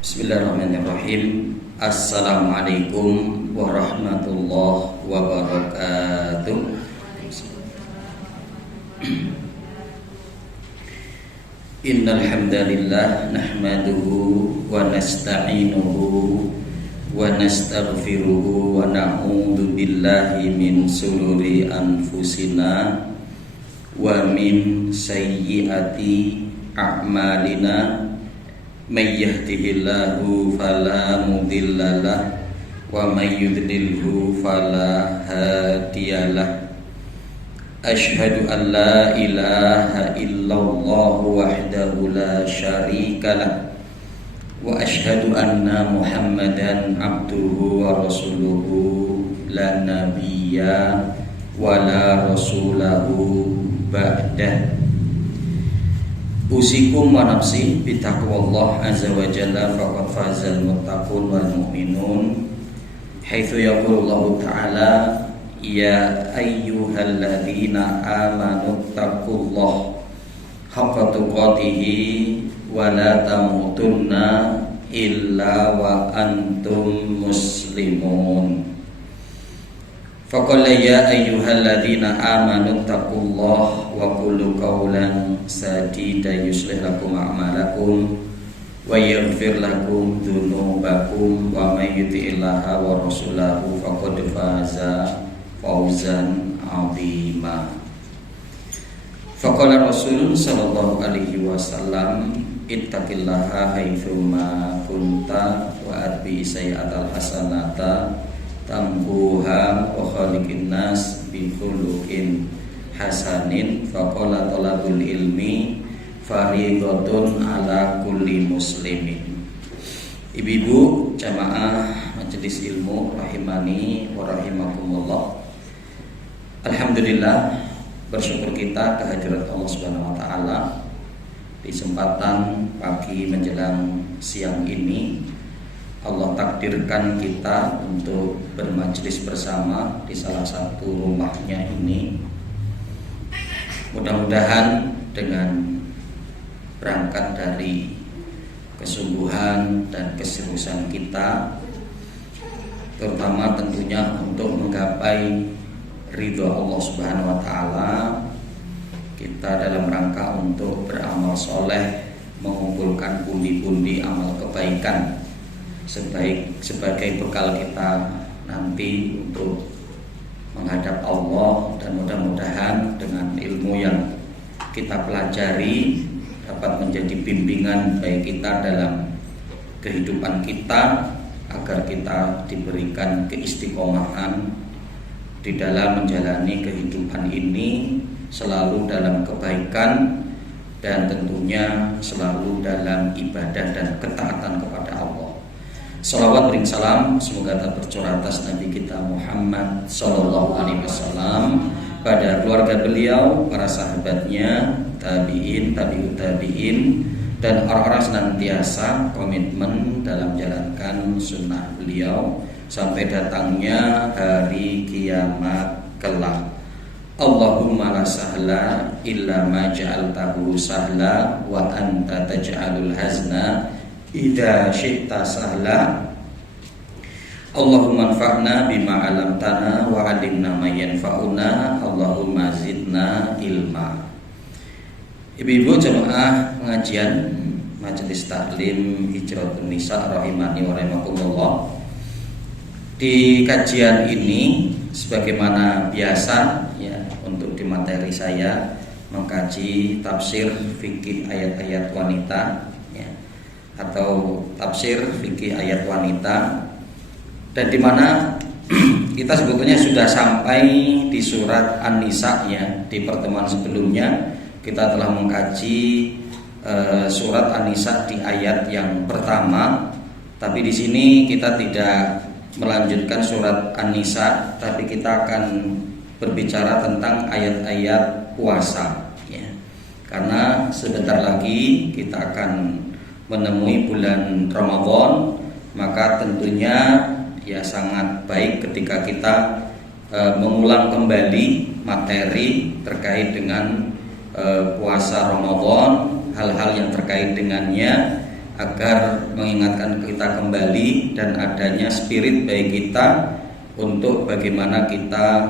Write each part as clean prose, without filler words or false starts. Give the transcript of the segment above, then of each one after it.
Bismillahirrahmanirrahim. Assalamualaikum warahmatullahi wabarakatuh. Innal hamdalillah nahmaduhu wa nasta'inuhu wa nastaghfiruhu wa na'udzu billahi min shururi anfusina wa min sayyiati a'malina. May yahdihillahu fala mudhillalah wa may yudlilhu fala hadiyalah. Asyhadu an la ilaha illallah wahdahu la syarikalah wa asyhadu anna Muhammadan abduhu wa rasuluhu la nabiyya wa la rasulahu ba'dah. Usikum wa nafsi bitaqwallah azza wa jalla faqad fazal muttaqun wal mu'minun. Haitsu yaqulullahu ta'ala ya ayyuhalladzina amanu taqullaha haqqa tuqatih wa la tamutunna illa wa antum muslimun. Faqala ya ayyuhalladzina amanu taqullaha wa qulu qawlan sadida yuslih lakum a'malakum wa yaghfir lakum dzunubakum wa may yuti'illaha wa rasulahu faqad faza fawzan 'azima. Faqala Rasul sallallahu alaihi wasallam ittaqillaha haitsu ma kunta wa atbi sayyi'atal hasanata tambuha wa khaliqin nas bi khuluqin hasanin. Faqala talabul ilmi fariidatun ala kulli muslimin. Ibu-ibu jamaah majelis ilmu rahimani wa rahimakumullah. Alhamdulillah, bersyukur kita kehadirat Allah Subhanahu wa taala di kesempatan pagi menjelang siang ini. Allah takdirkan kita untuk bermajelis bersama di salah satu rumahnya ini. Mudah-mudahan dengan berangkat dari kesungguhan dan keseriusan kita, terutama tentunya untuk menggapai ridho Allah Subhanahu wa taala, kita dalam rangka untuk beramal soleh, mengumpulkan pundi-pundi amal kebaikan sebagai bekal kita nanti untuk menghadap Allah, dan mudah-mudahan dengan ilmu yang kita pelajari dapat menjadi bimbingan bagi kita dalam kehidupan kita, agar kita diberikan keistiqomahan di dalam menjalani kehidupan ini selalu dalam kebaikan dan tentunya selalu dalam ibadah dan ketaatan kepada Allah. Salawat bering salam semoga tak tercurah atas Nabi kita Muhammad sallallahu alaihi wasallam, pada keluarga beliau, para sahabatnya, tabi'in, tabi'ut tabi'in, dan orang-orang senantiasa komitmen dalam menjalankan sunnah beliau sampai datangnya hari kiamat kelak. Allahumma la sahla illa ma ja'altahu sahla wa anta taj'alul hazna idza syi'ta sahla. Allahumma anfa'na bima 'allamtana wa 'allimna ma yanfa'una. Allahumma zidna ilma. Ibu-ibu jemaah pengajian Majelis Taklim Hijratun Nisa rahimani wa rahimakumullah. Di kajian ini sebagaimana biasa ya, untuk di materi saya mengkaji tafsir fikih ayat-ayat wanita ya, atau tafsir fikih ayat wanita, dan di mana kita sebetulnya sudah sampai di surat An-Nisa ya. Di pertemuan sebelumnya kita telah mengkaji surat An-Nisa di ayat yang pertama, tapi di sini kita tidak melanjutkan surat An-Nisa, tapi kita akan berbicara tentang ayat-ayat puasa ya. Karena sebentar lagi kita akan menemui bulan Ramadan, maka tentunya ya sangat baik ketika kita mengulang kembali materi terkait dengan puasa Ramadan, hal-hal yang terkait dengannya, agar mengingatkan kita kembali dan adanya spirit baik kita untuk bagaimana kita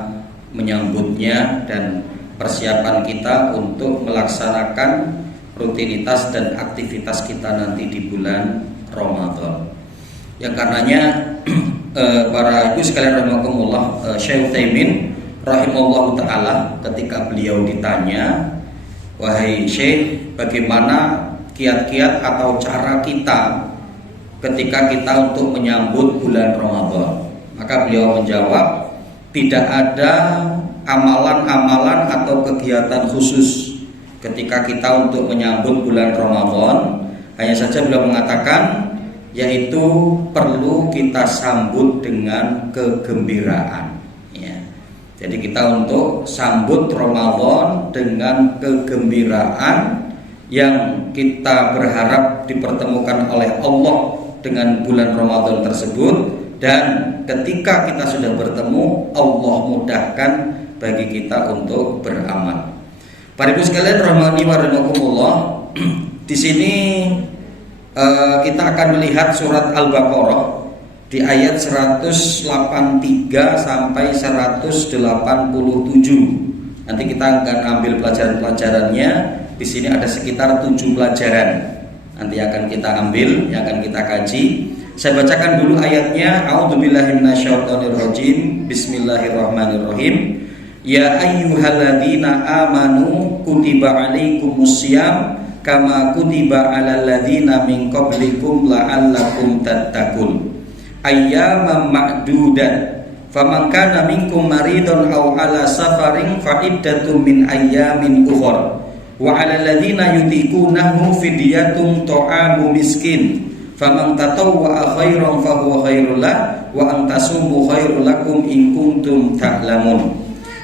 menyambutnya dan persiapan kita untuk melaksanakan rutinitas dan aktivitas kita nanti di bulan Ramadan. Yang karenanya para ibu sekalian rahimakumullah, Syekh Utsaimin rahimahullah taala ketika beliau ditanya, wahai Syekh, bagaimana kiat-kiat atau cara kita ketika kita untuk menyambut bulan Ramadan? Maka beliau menjawab, tidak ada amalan-amalan atau kegiatan khusus ketika kita untuk menyambut bulan Ramadan. Hanya saja beliau mengatakan, yaitu perlu kita sambut dengan kegembiraan, ya. Jadi kita untuk sambut Ramadan dengan kegembiraan yang kita berharap dipertemukan oleh Allah dengan bulan Ramadan tersebut. Dan ketika kita sudah bertemu, Allah mudahkan bagi kita untuk beramal. Para ibu sekalian rahmani wa rahimakumullah, di sini kita akan melihat surat Al-Baqarah di ayat 183 sampai 187. Nanti kita akan ambil pelajaran-pelajarannya. Di sini ada sekitar 7 pelajaran. Nanti akan kita ambil, yang akan kita kaji. Saya bacakan dulu ayatnya. A'udzubillahi minasyaitonirrajim. Bismillahirrahmanirrahim. Ya ayyuhalladzina amanu kutiba alaikumussyam kama kutiba alal ladzina min qablikum la'allakum tattaqun. Ayyaman ma'dudat. Faman kana minkum maridun aw ala safarin fa iddatun min ayyamin ukhra. Wa 'alal ladzina yutiqunahu fidyatun ta'amu miskin. Faman tatawwa'a khairan fa huwa khairul lah wa an tasumu khairul lakum in kuntum ta'lamun.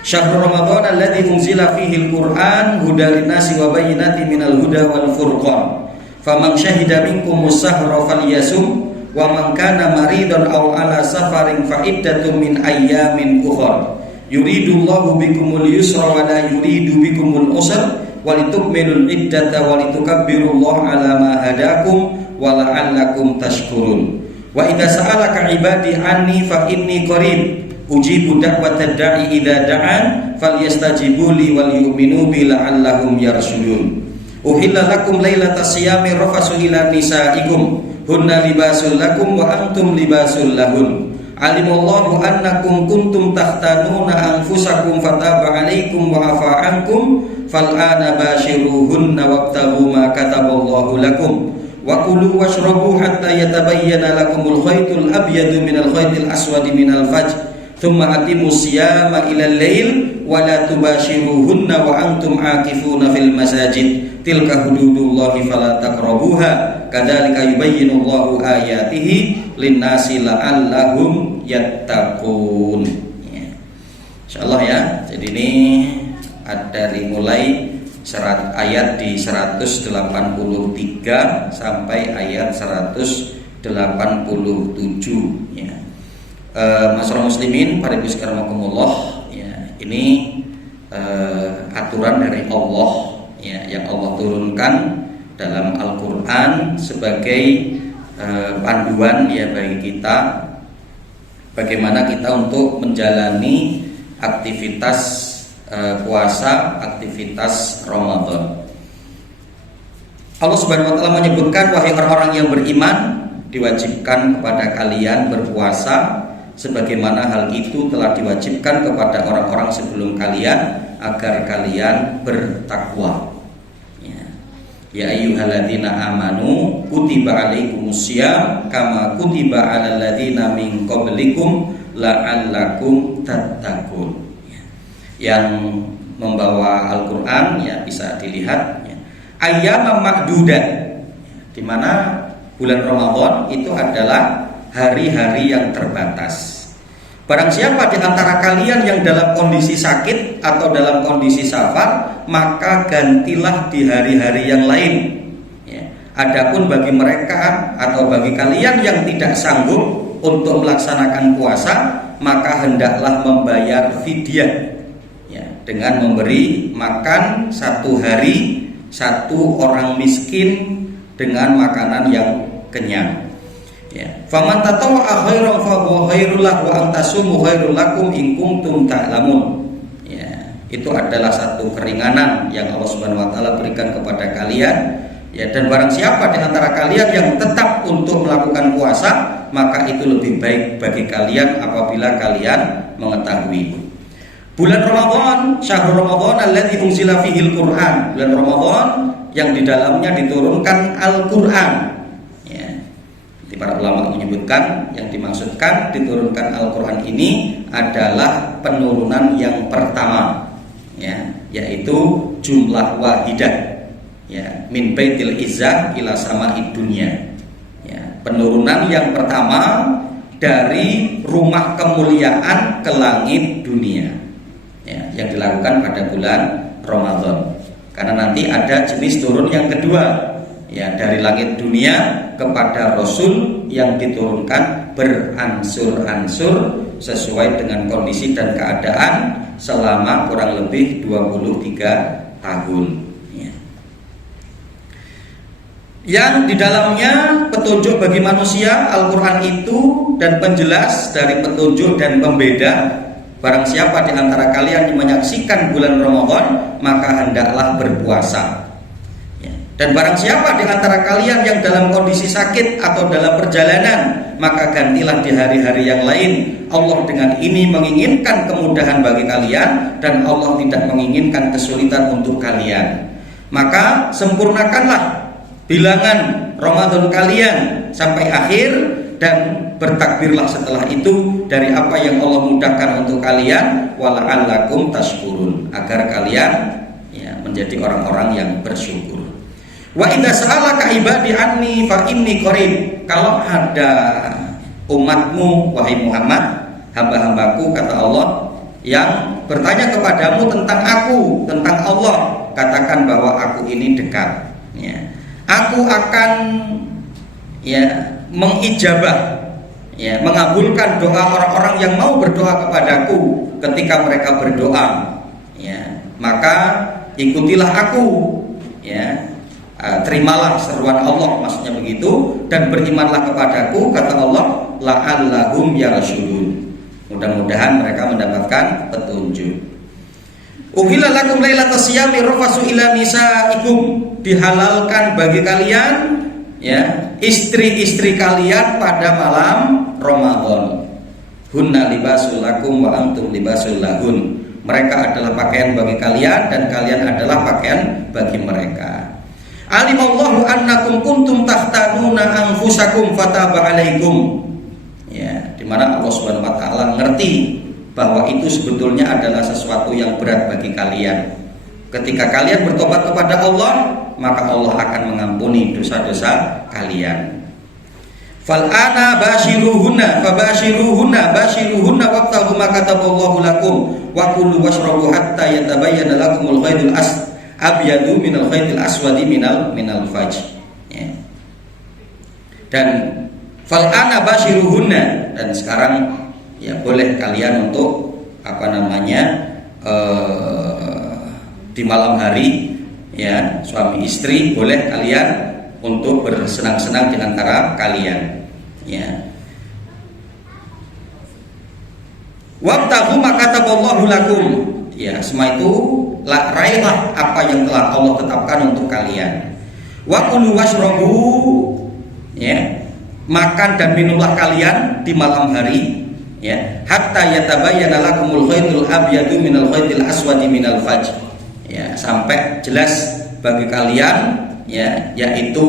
Syahrul Ramadan alladzi unzila fihi al-Qur'an hudan lin-nasi wa bayyinatin minal huda wal furqan. Faman syahida minkum as-sahra falyasum wa man kana maridan aw ala safarin fa iddatun min ayyamin ukhra. Yuridullahu bikumul yusra wa la yuridu bikumul usra wa litukmilul iddata wa litukabbirullaha ala ma hadakum wa la'allakum tashkurun. Wa idza sa'alaka ibadi anni fa inni qarib ujibu da'watad da'i idza da'an falyastajibu li wal yu'minu bi la'allahum yarshudun. Uhilla lakum lailatas siyami rafasu ila nisaikum hunna libasul lakum wa antum libasul lahun. Alimallahu annakum kuntum takhtanuna anfusakum fataba alaikum wa afa ankum fal'ana bashiruhunna wabtaghu ma kataballahu lakum wa kulu washrabu hatta yatabayyana lakumul khaytul abyadu minal khaytil aswadi minal fajr thumma atimus siyama ilal lail wa la tubashiruhunna wa antum aakifuna fil masajid tilka hududullahi fala taqrabuha kadzalika yubayyinullahu ayatihi linnasi la'allahum yattaqun. Ya. Insyaallah ya. Jadi ini dari mulai ayat di 183 sampai ayat 187 ya. Masyaallah muslimin, para ibu sekalian rahimakumullah, ya, ini aturan dari Allah ya, yang Allah turunkan dalam Al-Qur'an sebagai panduan ya bagi kita bagaimana kita untuk menjalani aktivitas puasa, aktivitas Ramadan. Allah Subhanahu wa taala menyebutkan, wahai orang-orang yang beriman, diwajibkan kepada kalian berpuasa sebagaimana hal itu telah diwajibkan kepada orang-orang sebelum kalian agar kalian bertakwa. Ya ayyuhalladzina amanu kutiba alaikumussyam kama kutiba alal ladzina min qablikum la'allakum tattaqun. Yang membawa Al-Qur'an ya bisa dilihat ya. Ayyaman ma'dudat, di mana bulan Ramadan itu adalah hari-hari yang terbatas. Barang siapa di antara kalian yang dalam kondisi sakit atau dalam kondisi safar, maka gantilah di hari-hari yang lain ya. Adapun bagi mereka atau bagi kalian yang tidak sanggup untuk melaksanakan puasa, maka hendaklah membayar fidyah dengan memberi makan 1 hari 1 orang miskin dengan makanan yang kenyang. Ya. Faman tatawwa'a khairan fa huwa khairul lahu wa antasumu khairul lakum in kuntum ta'lamun. Ya, itu adalah satu keringanan yang Allah Subhanahu wa taala berikan kepada kalian. Ya, dan barang siapa di antara kalian yang tetap untuk melakukan puasa, maka itu lebih baik bagi kalian apabila kalian mengetahui. Bulan Ramadan, syahrul Ramadan alladzi unzila fihil Qur'an. Bulan Ramadan yang di dalamnya diturunkan Al-Qur'an. Ya. Para ulama menyebutkan yang dimaksudkan diturunkan Al-Qur'an ini adalah penurunan yang pertama, ya, yaitu jumlah wahidah. Ya, min baitil izzah ila sama'id dunya. Ya, penurunan yang pertama dari rumah kemuliaan ke langit dunia. Ya, yang dilakukan pada bulan Ramadan. Karena nanti ada jenis turun yang kedua, ya, dari langit dunia kepada Rasul yang diturunkan beransur-ansur sesuai dengan kondisi dan keadaan selama kurang lebih 23 tahun. Yang di dalamnya petunjuk bagi manusia, Al-Quran itu, dan penjelas dari petunjuk dan pembeda. Barang siapa di antara kalian yang menyaksikan bulan Ramadan, maka hendaklah berpuasa. Ya. Dan barang siapa di antara kalian yang dalam kondisi sakit atau dalam perjalanan, maka gantilah di hari-hari yang lain. Allah dengan ini menginginkan kemudahan bagi kalian, dan Allah tidak menginginkan kesulitan untuk kalian. Maka sempurnakanlah bilangan Ramadan kalian sampai akhir, dan bertakbirlah setelah itu dari apa yang Allah mudahkan untuk kalian, wala'allakum tashkurun, agar kalian, ya, menjadi orang-orang yang bersyukur. Wa idza sa'alaka ibadi anni fa inni qarib. Kalau ada umatmu wahai Muhammad, hamba-hambaku kata Allah, yang bertanya kepadamu tentang aku, tentang Allah, katakan bahwa aku ini dekat. Ya. Aku akan, ya, mengijabah, ya, mengabulkan doa orang-orang yang mau berdoa kepadaku ketika mereka berdoa. Ya, maka ikutilah aku, ya, terimalah seruan Allah, maksudnya begitu, dan berimanlah kepadaku kata Allah, la'allahum yarshudun. Mudah-mudahan mereka mendapatkan petunjuk. Uhilla lakum lailatas siyami rafasu ila nisaikum. Dihalalkan bagi kalian, ya, istri-istri kalian pada malam Ramadan. Hunna libasul lakum wa antum libasul lahun. Mereka adalah pakaian bagi kalian dan kalian adalah pakaian bagi mereka. Alimallahu annakum kuntum tahtanuna anfusakum fataba alaikum. Ya, di mana Allah Subhanahu wa taala ngerti bahwa itu sebetulnya adalah sesuatu yang berat bagi kalian. Ketika kalian bertobat kepada Allah, maka Allah akan mengampuni dosa-dosa kalian. Fal'ana bashiruhunna bashiruhunna waqtahu ma kataballahu lakum wa kulu washrabu hatta yatabayyana lakumul khaydul abyadu minal khaydil aswadi minal fajr. Ya. Dan fal'ana bashiruhunna, dan sekarang, ya, boleh kalian untuk di malam hari, ya, suami istri boleh kalian untuk bersenang-senang di antara kalian, ya. Wabtaghu ma kataballahu lakum. Ya, semua itu raihlah apa yang telah Allah tetapkan untuk kalian. Wa kulu washrabu, ya, makan dan minumlah kalian di malam hari, ya, hatta yatabayyana lakumul khaydul abyadu minal khaydil aswadi minal fajr. Ya, sampai jelas bagi kalian, ya, yaitu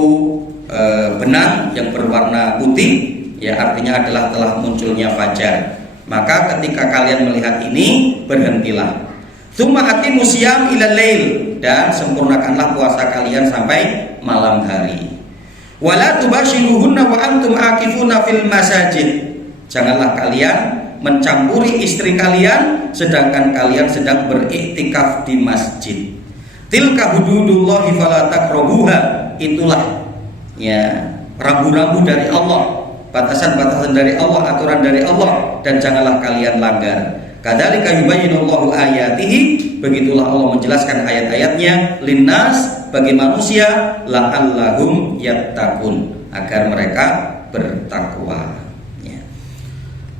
benang yang berwarna putih, ya, artinya adalah telah munculnya fajar. Maka ketika kalian melihat ini, berhentilah. Tsumma atimu siyam ilal lail, dan sempurnakanlah puasa kalian sampai malam hari. Wala tubashiruhunna wa antum akifuna fil masajid. Janganlah kalian mencampuri istri kalian sedangkan kalian sedang beriktikaf di masjid. Tilka hududullahi fala taqrabuha. Itulah, ya, rambu-rambu dari Allah, batasan-batasan dari Allah, aturan dari Allah, dan janganlah kalian langgar. Kadzalika yubayyinullahu ayatihi, begitulah Allah menjelaskan ayat-ayatnya linnas, bagi manusia, la'allahum yattaqun, agar mereka bertakwa. Ya.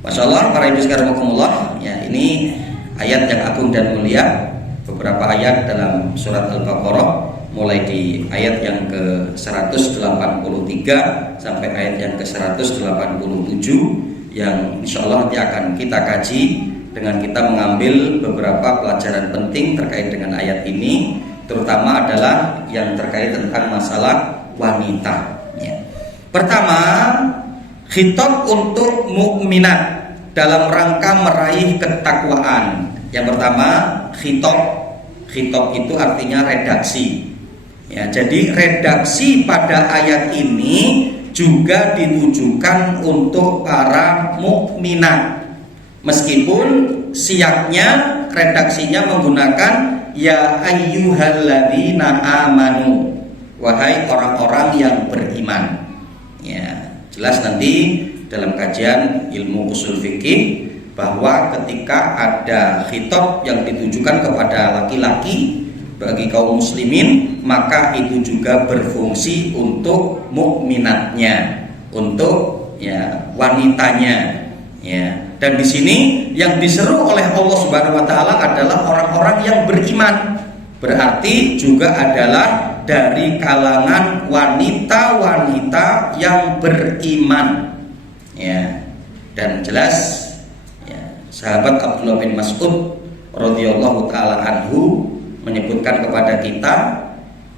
Masya Allah, para ibu sekalian rahimakumullah, ya, ini ayat yang agung dan mulia. Beberapa ayat dalam surat Al-Baqarah, mulai di ayat yang ke 183 sampai ayat yang ke 187, yang insya Allah nanti akan kita kaji dengan kita mengambil beberapa pelajaran penting terkait dengan ayat ini, terutama adalah yang terkait tentang masalah wanita. Ya. Pertama, khitab untuk mukminat dalam rangka meraih ketakwaan. Yang pertama, khitab itu artinya redaksi. Ya, jadi redaksi pada ayat ini juga ditujukan untuk para mukminat. Meskipun siaknya, redaksinya menggunakan ya ayyuhalladzina amanu, wahai orang-orang yang beriman. Ya, jelas nanti dalam kajian ilmu usul fikih bahwa ketika ada khitab yang ditujukan kepada laki-laki bagi kaum muslimin, maka itu juga berfungsi untuk mukminatnya, untuk ya wanitanya. Ya. Dan di sini yang diseru oleh Allah Subhanahu wa taala adalah orang-orang yang beriman. Berarti juga adalah dari kalangan wanita-wanita yang beriman. Ya. Dan jelas ya, sahabat Abdullah bin Mas'ud radhiyallahu taala anhu menyebutkan kepada kita,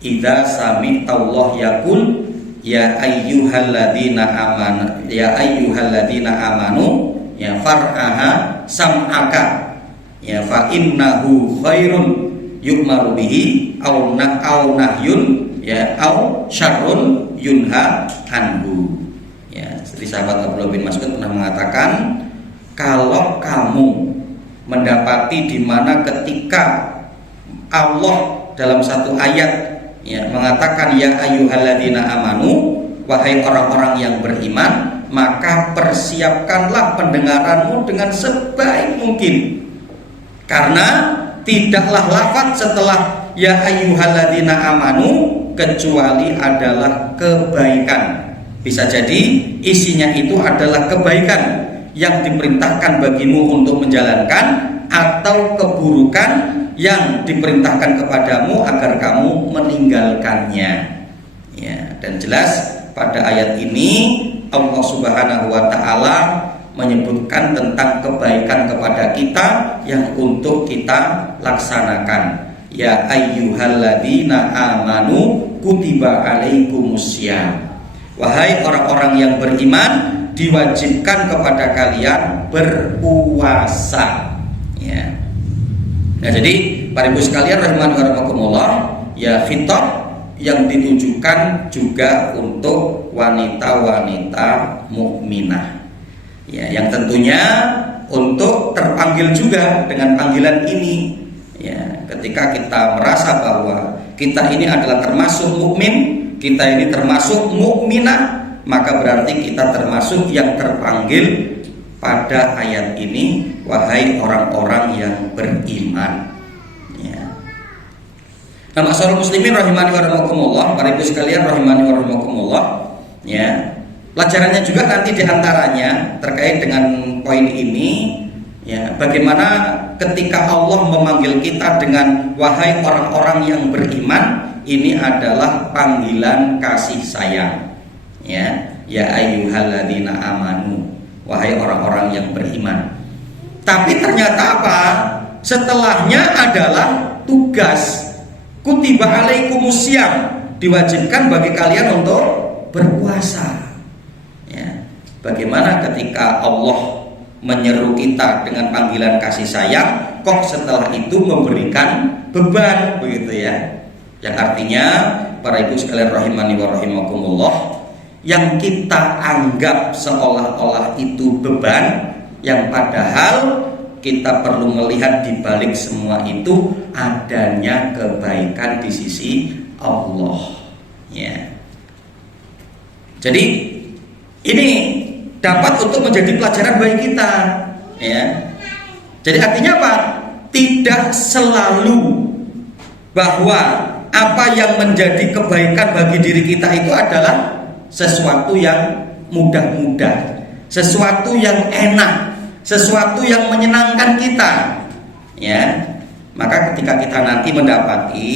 idza sami'tallah yaqul ya ayyuhalladzina amanu ya far'aha sam'aka ya fa innahu khairun yu'maru bihi au nahyun ya au syarrun yunha anhu. Ya, seperti sahabat Abdullah bin Mas'ud pernah mengatakan, kalau kamu mendapati di mana ketika Allah dalam satu ayat ya mengatakan ya ayyuhalladzina amanu, wahai orang-orang yang beriman, maka persiapkanlah pendengaranmu dengan sebaik mungkin, karena tidaklah lafaz setelah ya ayyuhalladzina amanu kecuali adalah kebaikan. Bisa jadi isinya itu adalah kebaikan yang diperintahkan bagimu untuk menjalankan, atau keburukan yang diperintahkan kepadamu agar kamu meninggalkannya. Ya, dan jelas pada ayat ini Allah Subhanahu wa taala menyebutkan tentang kebaikan kepada kita yang untuk kita laksanakan. Ya ayyuhalladzina amanu kutiba alaikumussyam. Wahai orang-orang yang beriman, diwajibkan kepada kalian berpuasa. Ya. Nah, jadi para ibu sekalian rahimani wa rahimakumullah, ya khitab yang ditujukan juga untuk wanita-wanita mukminah. Ya, yang tentunya untuk terpanggil juga dengan panggilan ini. Ya, ketika kita merasa bahwa kita ini adalah termasuk mukmin, kita ini termasuk mukminah, maka berarti kita termasuk yang terpanggil pada ayat ini, wahai orang-orang yang beriman. Ya. Nah, masyaallah muslimin rahimani wa rahimakumullah, para ibu sekalian rahimani wa rahimakumullah, ya. Pelajarannya juga nanti diantaranya terkait dengan poin ini, ya, bagaimana ketika Allah memanggil kita dengan wahai orang-orang yang beriman, ini adalah panggilan kasih sayang. Ya, ya ayyuhalladzina amanu, wahai orang-orang yang beriman. Tapi ternyata apa? Setelahnya adalah tugas. Kutiba alaikumussyam, diwajibkan bagi kalian untuk berpuasa. Ya. Bagaimana ketika Allah menyeru kita dengan panggilan kasih sayang, kok setelah itu memberikan beban, begitu ya? Yang artinya para ibu sekalian rahimani wa rahimakumullah, yang kita anggap seolah-olah itu beban, yang padahal kita perlu melihat di balik semua itu adanya kebaikan di sisi Allah. Ya. Jadi ini dapat untuk menjadi pelajaran bagi kita. Ya. Jadi artinya apa? Tidak selalu bahwa apa yang menjadi kebaikan bagi diri kita itu adalah sesuatu yang mudah-mudah, sesuatu yang enak, sesuatu yang menyenangkan kita. Ya, maka ketika kita nanti mendapati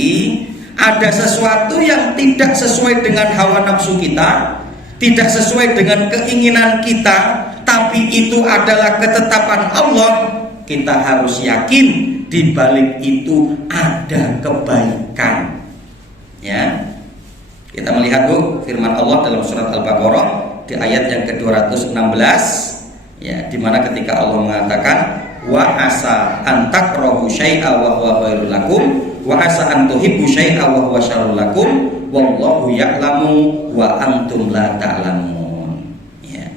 ada sesuatu yang tidak sesuai dengan hawa nafsu kita, tidak sesuai dengan keinginan kita, tapi itu adalah ketetapan Allah, kita harus yakin di balik itu ada kebaikan. Ya, kita melihat Bu firman Allah dalam surat Al-Baqarah di ayat yang ke-216, ya, di mana ketika Allah mengatakan wa asa an takrahu syai'a wa huwa khairul lakum wa asa an tuhibbu syai'a wa huwa syarrul lakum wallahu ya'lamu wa antum la ta'lamun. Ya.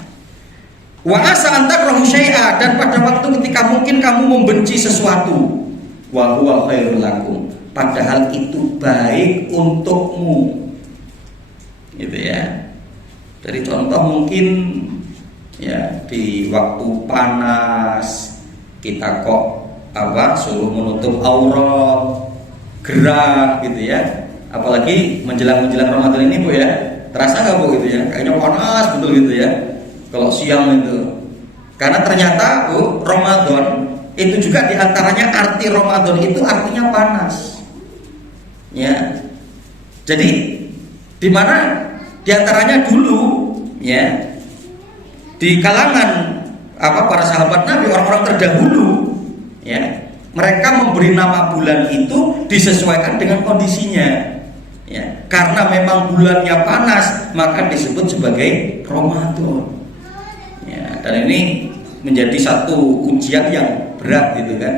Wa asa an takrahu syai'a, dan pada waktu ketika mungkin kamu membenci sesuatu, wa huwa khairul lakum, padahal itu baik untukmu. Gitu ya. Dari contoh mungkin ya di waktu panas kita kok suruh menutup aurat, gerah gitu ya. Apalagi menjelang Ramadan ini Bu ya. Terasa nggak Bu gitu ya? Kayaknya panas betul gitu ya. Kalau siang itu. Karena ternyata Bu, Ramadan itu juga diantaranya arti Ramadan itu artinya panas. Ya. Jadi di mana diantaranya dulu ya di kalangan para sahabat Nabi, orang-orang terdahulu ya, mereka memberi nama bulan itu disesuaikan dengan kondisinya ya. Karena memang bulannya panas maka disebut sebagai Ramadan ya. Dan ini menjadi satu ujian yang berat gitu kan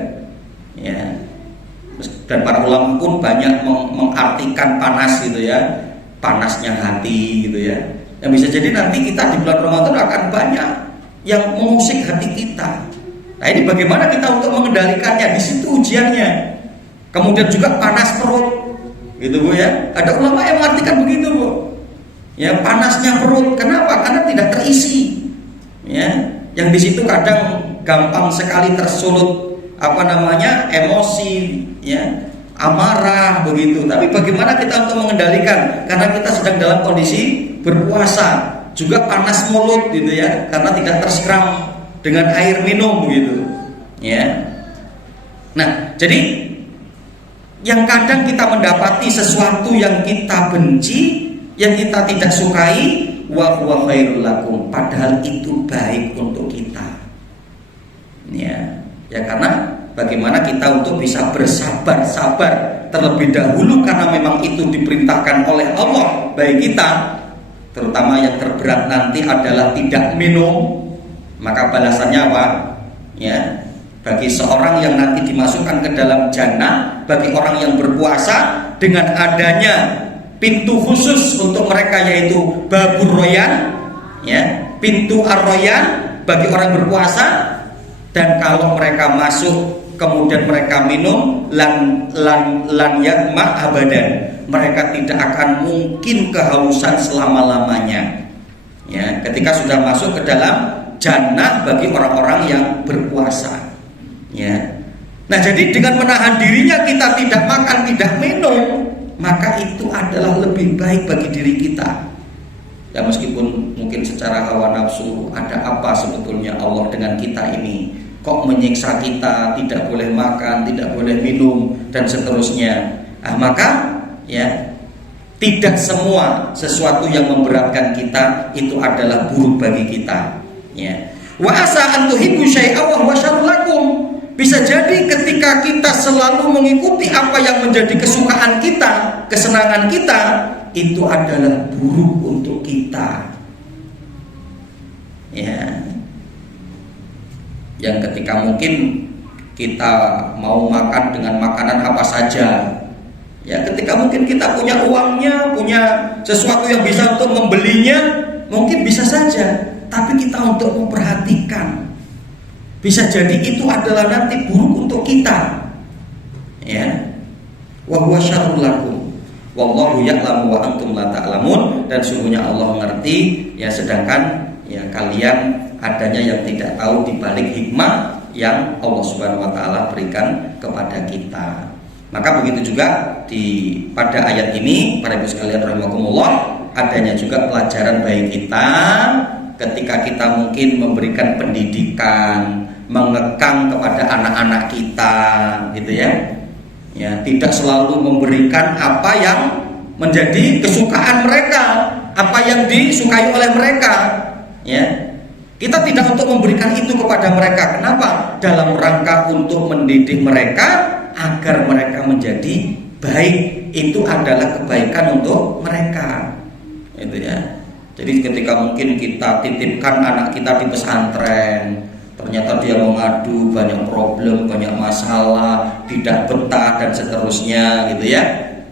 ya. Dan para ulama pun banyak mengartikan panas gitu ya, panasnya hati gitu ya. Yang bisa jadi nanti kita di bulan Ramadan akan banyak yang mengusik hati kita. Nah ini bagaimana kita untuk mengendalikannya, di situ ujiannya. Kemudian juga panas perut, gitu Bu ya. Ada ulama yang mengartikan begitu Bu. Ya, panasnya perut, kenapa? Karena tidak terisi. Ya, yang di situ kadang gampang sekali tersulut emosi, ya, amarah begitu. Tapi bagaimana kita untuk mengendalikan? Karena kita sedang dalam kondisi berpuasa. Juga panas mulut gitu ya, karena tidak tersiram dengan air minum begitu ya. Nah jadi yang kadang kita mendapati sesuatu yang kita benci, yang kita tidak sukai, wa huwa khairul lakum, padahal itu baik untuk kita ya. Ya karena bagaimana kita untuk bisa bersabar terlebih dahulu, karena memang itu diperintahkan oleh Allah bagi kita. Terutama yang terberat nanti adalah tidak minum. Maka balasannya apa? Ya, bagi seorang yang nanti dimasukkan ke dalam jannah, bagi orang yang berpuasa, dengan adanya pintu khusus untuk mereka, yaitu babur royan, ya, pintu ar-royan bagi orang berpuasa. Dan kalau mereka masuk kemudian mereka minum, lan yatma abadan, mereka tidak akan mungkin kehausan selama-lamanya ya, ketika sudah masuk ke dalam jannah bagi orang-orang yang berpuasa ya. Nah jadi dengan menahan dirinya kita tidak makan, tidak minum, maka itu adalah lebih baik bagi diri kita ya. Meskipun mungkin secara hawa nafsu, ada apa sebetulnya Allah dengan kita ini, kok menyiksa kita, tidak boleh makan, tidak boleh minum, dan seterusnya. Nah, maka ya, tidak semua sesuatu yang memberatkan kita itu adalah buruk bagi kita ya. Wa asa an tuhibbu syai'a wa huwa syarrul lakum, bisa jadi ketika kita selalu mengikuti apa yang menjadi kesukaan kita, kesenangan kita, itu adalah buruk untuk kita ya. Yang ketika mungkin kita mau makan dengan makanan apa saja ya, ketika mungkin kita punya uangnya, punya sesuatu yang bisa untuk membelinya, mungkin bisa saja. Tapi kita untuk memperhatikan, bisa jadi itu adalah nanti buruk untuk kita ya. Wa huwa syarrul lakum wallahu ya'lamu wa antum la ta'lamun, dan sungguhnya Allah mengerti ya, sedangkan ya kalian adanya yang tidak tahu di balik hikmah yang Allah Subhanahu wa taala berikan kepada kita. Maka begitu juga pada ayat ini para ibu sekalian rahimakumullah, adanya juga pelajaran bagi kita ketika kita mungkin memberikan pendidikan, mengekang kepada anak-anak kita gitu ya. Ya, tidak selalu memberikan apa yang menjadi kesukaan mereka, apa yang disukai oleh mereka, ya. Kita tidak untuk memberikan itu kepada mereka. Kenapa? Dalam rangka untuk mendidik mereka agar mereka menjadi baik. Itu adalah kebaikan untuk mereka. Itu ya. Jadi ketika mungkin kita titipkan anak kita di pesantren, ternyata dia mengadu banyak problem, banyak masalah, tidak betah dan seterusnya gitu ya.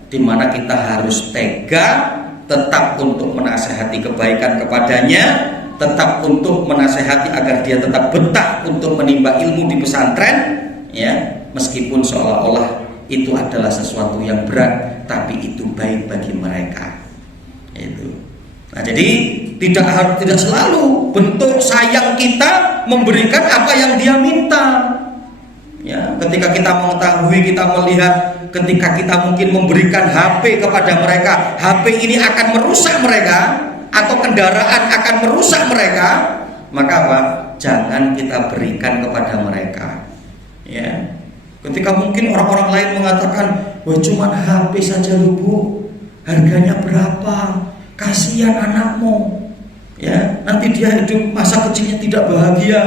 Dimana kita harus tega tetap untuk menasehati kebaikan kepadanya, tetap untuk menasehati agar dia tetap betah untuk menimba ilmu di pesantren, ya, meskipun seolah-olah itu adalah sesuatu yang berat, tapi itu baik bagi mereka. Itu. Nah, jadi tidak selalu bentuk sayang kita memberikan apa yang dia minta. Ya, ketika kita mengetahui, kita melihat, ketika kita mungkin memberikan HP kepada mereka, HP ini akan merusak mereka, atau kendaraan akan merusak mereka, maka apa? Jangan kita berikan kepada mereka. Ya. Ketika mungkin orang-orang lain mengatakan, wah cuma HP saja lu Bu, harganya berapa? Kasihan anakmu. Ya, nanti dia hidup masa kecilnya tidak bahagia.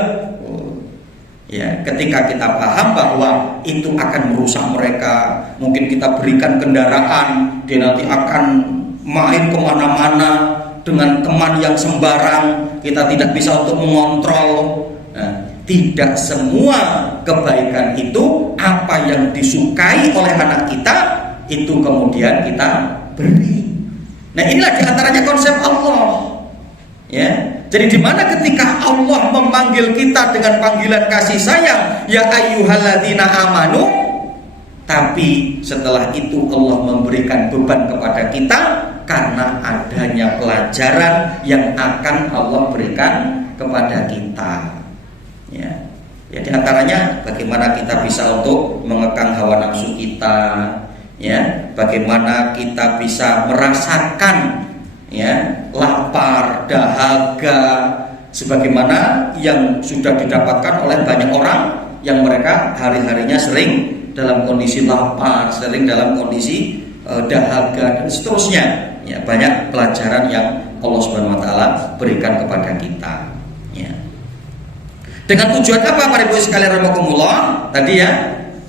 Ya, ketika kita paham bahwa itu akan merusak mereka, mungkin kita berikan kendaraan, dia nanti akan main kemana-mana dengan teman yang sembarang, kita tidak bisa untuk mengontrol. Nah, tidak semua kebaikan itu apa yang disukai oleh anak kita itu kemudian kita beri. Nah, inilah diantaranya konsep Allah. Ya, jadi di mana ketika Allah memanggil kita dengan panggilan kasih sayang, ya ayyuhalladzina amanu, tapi setelah itu Allah memberikan beban kepada kita karena adanya pelajaran yang akan Allah berikan kepada kita. Ya, ya diantaranya bagaimana kita bisa untuk mengekang hawa nafsu kita, ya, bagaimana kita bisa merasakan, ya, lapar, dahaga, sebagaimana yang sudah didapatkan oleh banyak orang yang mereka hari-harinya sering dalam kondisi lapar, sering dalam kondisi dahaga dan seterusnya. Ya, banyak pelajaran yang Allah Subhanahu wa taala berikan kepada kita. Ya. Dengan tujuan apa para ibu sekalian rahimakumullah? Tadi ya,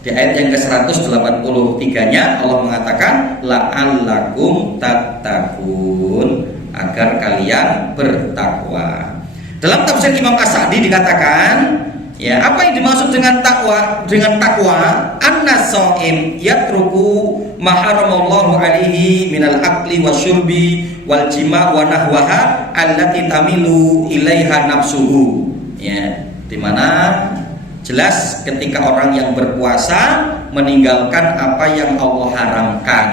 di ayat yang ke-183-nya Allah mengatakan la'allakum tattaqun, agar kalian bertakwa. Dalam tafsir Imam As-Sa'di dikatakan, ya, apa yang dimaksud dengan takwa? Dengan takwa, an-nasaim yatruku ma haramallahu alaihi minal akli wasyurbi wal jima' wa nahwaha allati tamilu ilaiha nafsuhu. Ya, di mana jelas ketika orang yang berpuasa meninggalkan apa yang Allah haramkan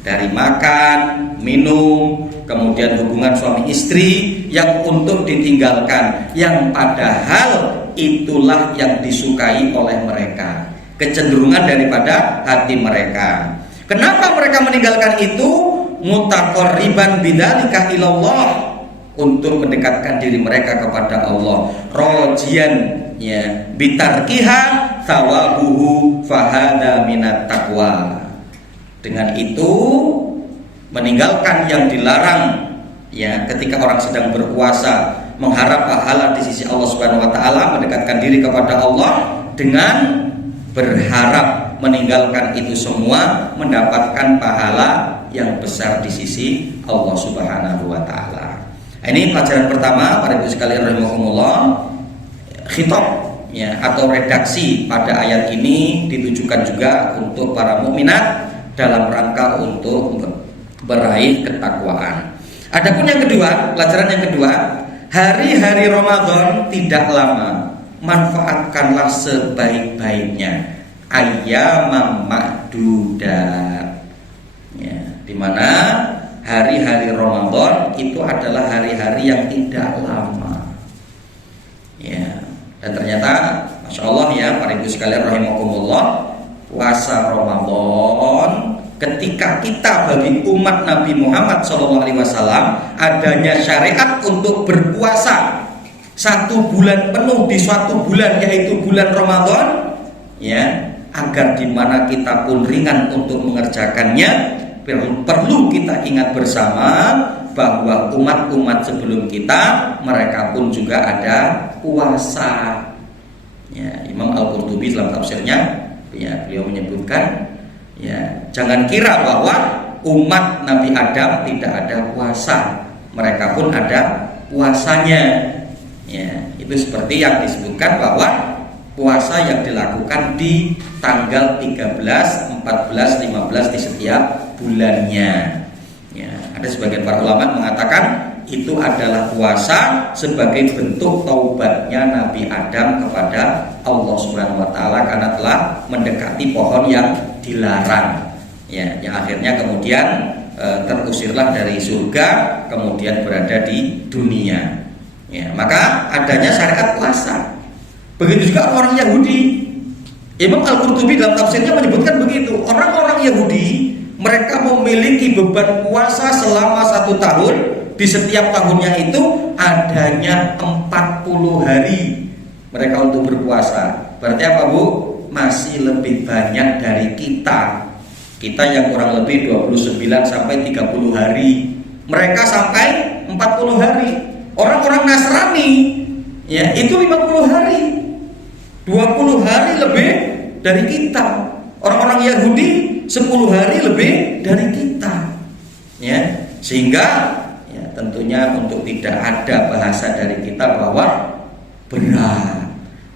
dari makan, minum, kemudian hubungan suami istri yang untuk ditinggalkan, yang padahal itulah yang disukai oleh mereka, kecenderungan daripada hati mereka. Kenapa mereka meninggalkan itu? Mutaqarriban bidzalika ilallah, untuk mendekatkan diri mereka kepada Allah. Rojian, ya, bitarkiha thawabuhu fahada minat taqwa. Dengan itu meninggalkan yang dilarang, ya, ketika orang sedang berpuasa, mengharap pahala di sisi Allah Subhanahu wa taala, mendekatkan diri kepada Allah dengan berharap meninggalkan itu semua mendapatkan pahala yang besar di sisi Allah Subhanahu wa taala. Ini pelajaran pertama para ibu sekalian rahimakumullah. Khitab, ya, atau redaksi pada ayat ini ditujukan juga untuk para mukminat dalam rangka untuk meraih ketakwaan. Adapun yang kedua, pelajaran yang kedua, hari-hari Ramadan tidak lama, manfaatkanlah sebaik-baiknya. Ayyamam ma'dudat, ya, dimana hari-hari Ramadan itu adalah hari-hari yang tidak lama, ya, dan ternyata Masya Allah ya para ibu sekalian rahimakumullah, puasa Ramadan ketika kita bagi umat Nabi Muhammad SAW adanya syariat untuk berpuasa 1 bulan penuh di suatu bulan, yaitu bulan Ramadan, ya, agar dimana kita pun ringan untuk mengerjakannya. Perlu kita ingat bersama bahwa umat-umat sebelum kita, mereka pun juga ada puasa. Ya, Imam Al-Qurtubi dalam tafsirnya, ya, beliau menyebutkan, ya, jangan kira bahwa umat Nabi Adam tidak ada puasa, mereka pun ada puasanya. Ya, itu seperti yang disebutkan bahwa puasa yang dilakukan di tanggal 13, 14, 15 di setiap bulannya. Ya, ada sebagian para ulama mengatakan itu adalah puasa sebagai bentuk taubatnya Nabi Adam kepada Allah Subhanahu wa taala karena telah mendekati pohon yang dilarang. Ya, yang akhirnya kemudian terusirlah dari surga, kemudian berada di dunia. Ya, maka adanya syariat puasa. Begitu juga orang Yahudi. Imam Al-Qurtubi dalam tafsirnya menyebutkan begitu. Orang-orang Yahudi, mereka memiliki beban puasa selama 1 tahun. Di setiap tahunnya itu adanya 40 hari mereka untuk berpuasa. Berarti apa, Bu? Masih lebih banyak dari kita. Kita yang kurang lebih 29 sampai 30 hari. Mereka sampai 40 hari. Orang-orang Nasrani, ya, itu 50 hari. 20 hari lebih dari kita. Orang-orang Yahudi 10 hari lebih dari kita. Ya, sehingga ya, tentunya untuk tidak ada bahasa dari kita bahwa berat,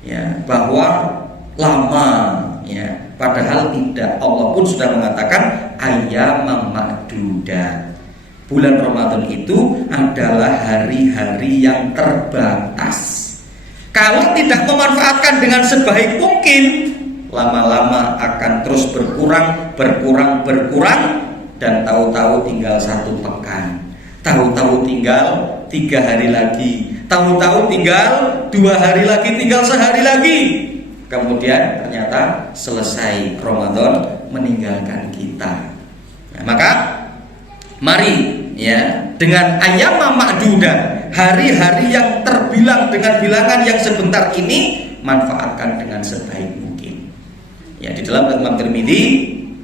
ya, bahwa lama, ya, padahal tidak. Allah pun sudah mengatakan ayyamam ma'dudat. Bulan Ramadan itu adalah hari-hari yang terbatas. Kalau tidak memanfaatkan dengan sebaik mungkin, lama-lama akan terus berkurang, dan tahu-tahu tinggal 1 pekan, tahu-tahu tinggal 3 hari lagi, tahu-tahu tinggal 2 hari lagi, tinggal sehari lagi. Kemudian ternyata selesai Ramadan meninggalkan kita. Nah, maka mari, ya, dengan ayyamam ma'dudah, hari-hari yang terbilang dengan bilangan yang sebentar ini, manfaatkan dengan sebaik mungkin. Ya, di dalam Imam Tirmidzi,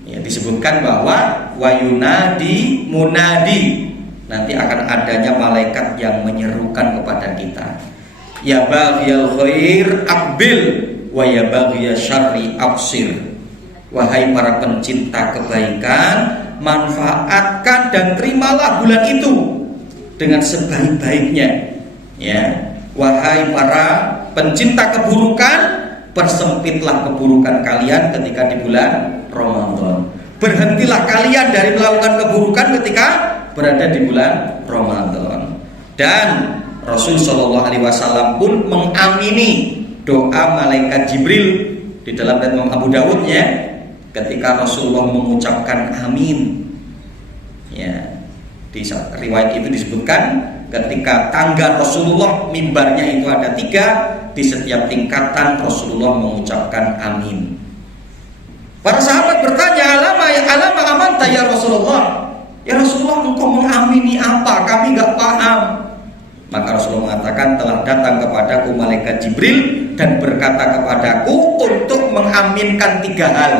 ya, disebutkan bahwa wayunadi munadi, nanti akan adanya malaikat yang menyerukan kepada kita, ya baghiyal khair aqbil wa ya baghiyal syarri absir. Wahai para pencinta kebaikan, manfaatkan dan terimalah bulan itu dengan sebaik-baiknya. Ya, wahai para pencinta keburukan, persempitlah keburukan kalian ketika di bulan Ramadan. Berhentilah kalian dari melakukan keburukan ketika berada di bulan Ramadan. Dan Rasul Shallallahu Alaihi Wasallam pun mengamini doa malaikat Jibril di dalam Imam Abu Dawud, ya, ketika Rasulullah mengucapkan amin. Ya, di riwayat itu disebutkan ketika tangga Rasulullah, mimbarnya itu ada 3, di setiap tingkatan Rasulullah mengucapkan amin. Para sahabat bertanya, alama amanta ya Rasulullah? Ya Rasulullah, engkau mengamini apa? Kami gak paham. Maka Rasulullah mengatakan, telah datang kepadaku malaikat Jibril dan berkata kepadaku untuk mengaminkan 3 hal.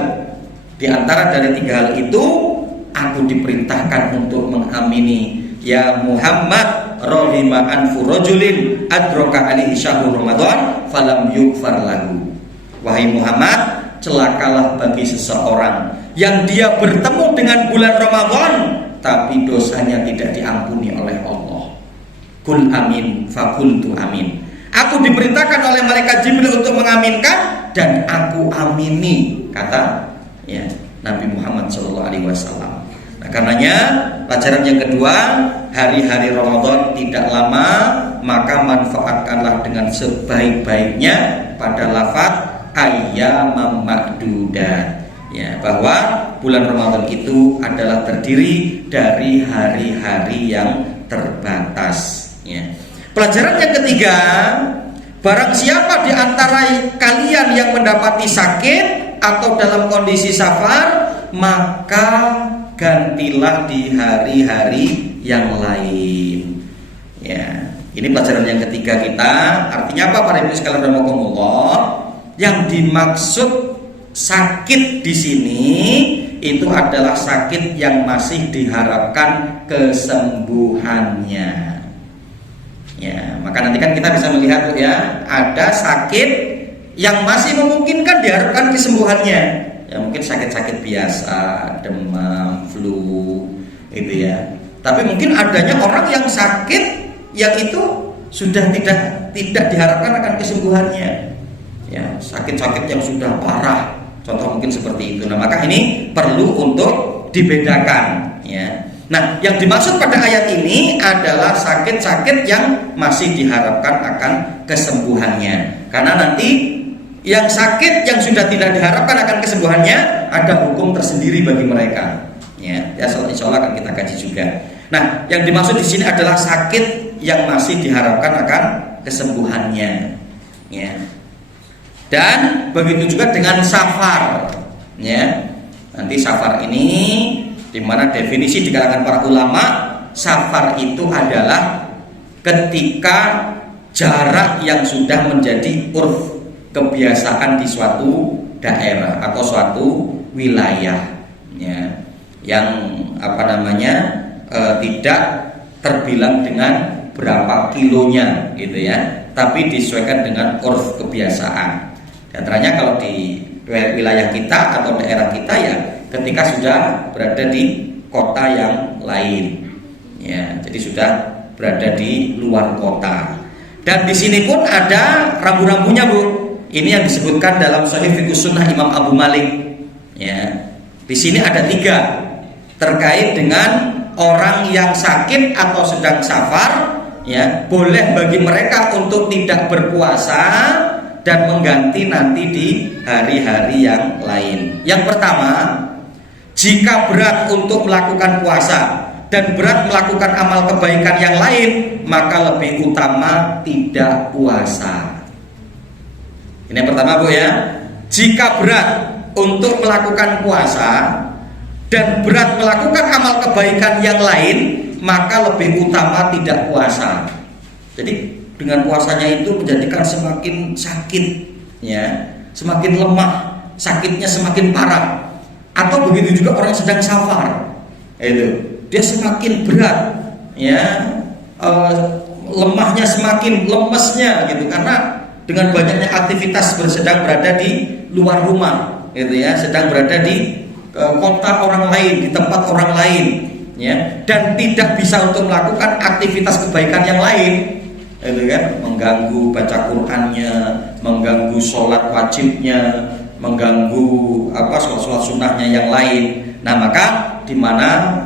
Di antara dari 3 hal itu, aku diperintahkan untuk mengamini, ya Muhammad, rahima anfu rajulin adraka alaihi syahrul Ramadan falam yughfar lahu. Wahai Muhammad, celakalah bagi seseorang yang dia bertemu dengan bulan Ramadan tapi dosanya tidak diampuni oleh Allah. Kul amin fakultu amin. Aku diperintahkan oleh malaikat Jibril untuk mengaminkan dan aku amini, kata, ya, Nabi Muhammad SAW. Nah, karenanya pelajaran yang kedua, hari-hari Ramadan tidak lama, maka manfaatkanlah dengan sebaik-baiknya pada lafaz ayyamam ma'dudat, ya, bahwa bulan Ramadan itu adalah terdiri dari hari-hari yang terbatas, ya. Pelajaran yang ketiga, barang siapa di antara kalian yang mendapati sakit atau dalam kondisi safar, maka gantilah di hari-hari yang lain. Ya, ini pelajaran yang ketiga kita. Artinya apa para ibu sekalian rahimakumullah? Yang dimaksud sakit di sini itu adalah sakit yang masih diharapkan kesembuhannya. Ya, maka nanti kan kita bisa melihat ya, ada sakit yang masih memungkinkan diharapkan kesembuhannya. Ya mungkin sakit-sakit biasa, demam, flu, itu ya. Tapi mungkin adanya orang yang sakit yang itu sudah tidak diharapkan akan kesembuhannya. Ya, sakit-sakit yang sudah parah. Contoh mungkin seperti itu. Nah, maka ini perlu untuk dibedakan, ya. Nah, yang dimaksud pada ayat ini adalah sakit-sakit yang masih diharapkan akan kesembuhannya. Karena nanti yang sakit yang sudah tidak diharapkan akan kesembuhannya ada hukum tersendiri bagi mereka. Ya, insya Allah akan kita kaji juga. Nah, yang dimaksud di sini adalah sakit yang masih diharapkan akan kesembuhannya. Ya. Dan begitu juga dengan safar. Ya. Nanti safar ini, di mana definisi di kalangan para ulama, safar itu adalah ketika jarak yang sudah menjadi urf, kebiasaan di suatu daerah atau suatu wilayah, ya, yang tidak terbilang dengan berapa kilonya, gitu ya, tapi disesuaikan dengan urf kebiasaan. Di antaranya kalau di wilayah kita atau daerah kita ya, ketika sudah berada di kota yang lain, ya, jadi sudah berada di luar kota. Dan di sini pun ada rambu-rambunya, Bu. Ini yang disebutkan dalam Sahih Fiqh Sunnah Imam Abu Malik. Ya, di sini ada 3 terkait dengan orang yang sakit atau sedang safar. Ya, boleh bagi mereka untuk tidak berpuasa dan mengganti nanti di hari-hari yang lain. Yang pertama, jika berat untuk melakukan puasa dan berat melakukan amal kebaikan yang lain, maka lebih utama tidak puasa. Ini yang pertama, Bu, ya. Jika berat untuk melakukan puasa dan berat melakukan amal kebaikan yang lain, maka lebih utama tidak puasa. Jadi dengan puasanya itu menjadikan semakin sakit, ya, semakin lemah, sakitnya semakin parah. Atau begitu juga orang sedang safar, itu dia semakin berat, ya, lemahnya semakin lemesnya, gitu, karena dengan banyaknya aktivitas sedang berada di luar rumah, gitu ya, sedang berada di kota orang lain, di tempat orang lain, ya, dan tidak bisa untuk melakukan aktivitas kebaikan yang lain, gitu kan, mengganggu baca Qur'annya, mengganggu sholat wajibnya, mengganggu sholat sunnahnya yang lain. Nah, maka di mana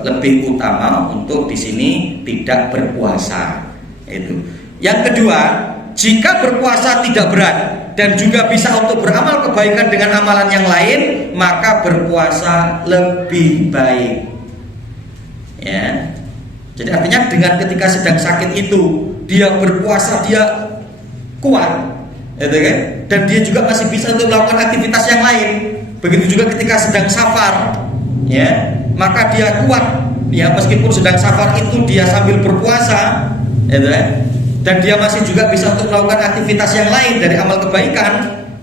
lebih utama untuk di sini tidak berpuasa. Itu. Yang kedua, jika berpuasa tidak berat dan juga bisa untuk beramal kebaikan dengan amalan yang lain, maka berpuasa lebih baik. Ya. Jadi artinya dengan ketika sedang sakit itu dia berpuasa, dia kuat, gitu kan? Dan dia juga masih bisa untuk melakukan aktivitas yang lain. Begitu juga ketika sedang safar, ya, maka dia kuat, ya, meskipun sedang safar itu dia sambil berpuasa, gitu kan? Dan dia masih juga bisa untuk melakukan aktivitas yang lain dari amal kebaikan,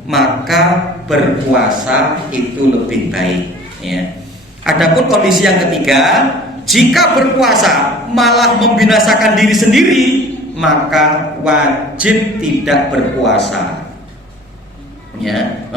maka berpuasa itu lebih baik, ya. Adapun kondisi yang ketiga, jika berpuasa malah membinasakan diri sendiri, maka wajib tidak berpuasa. Ya,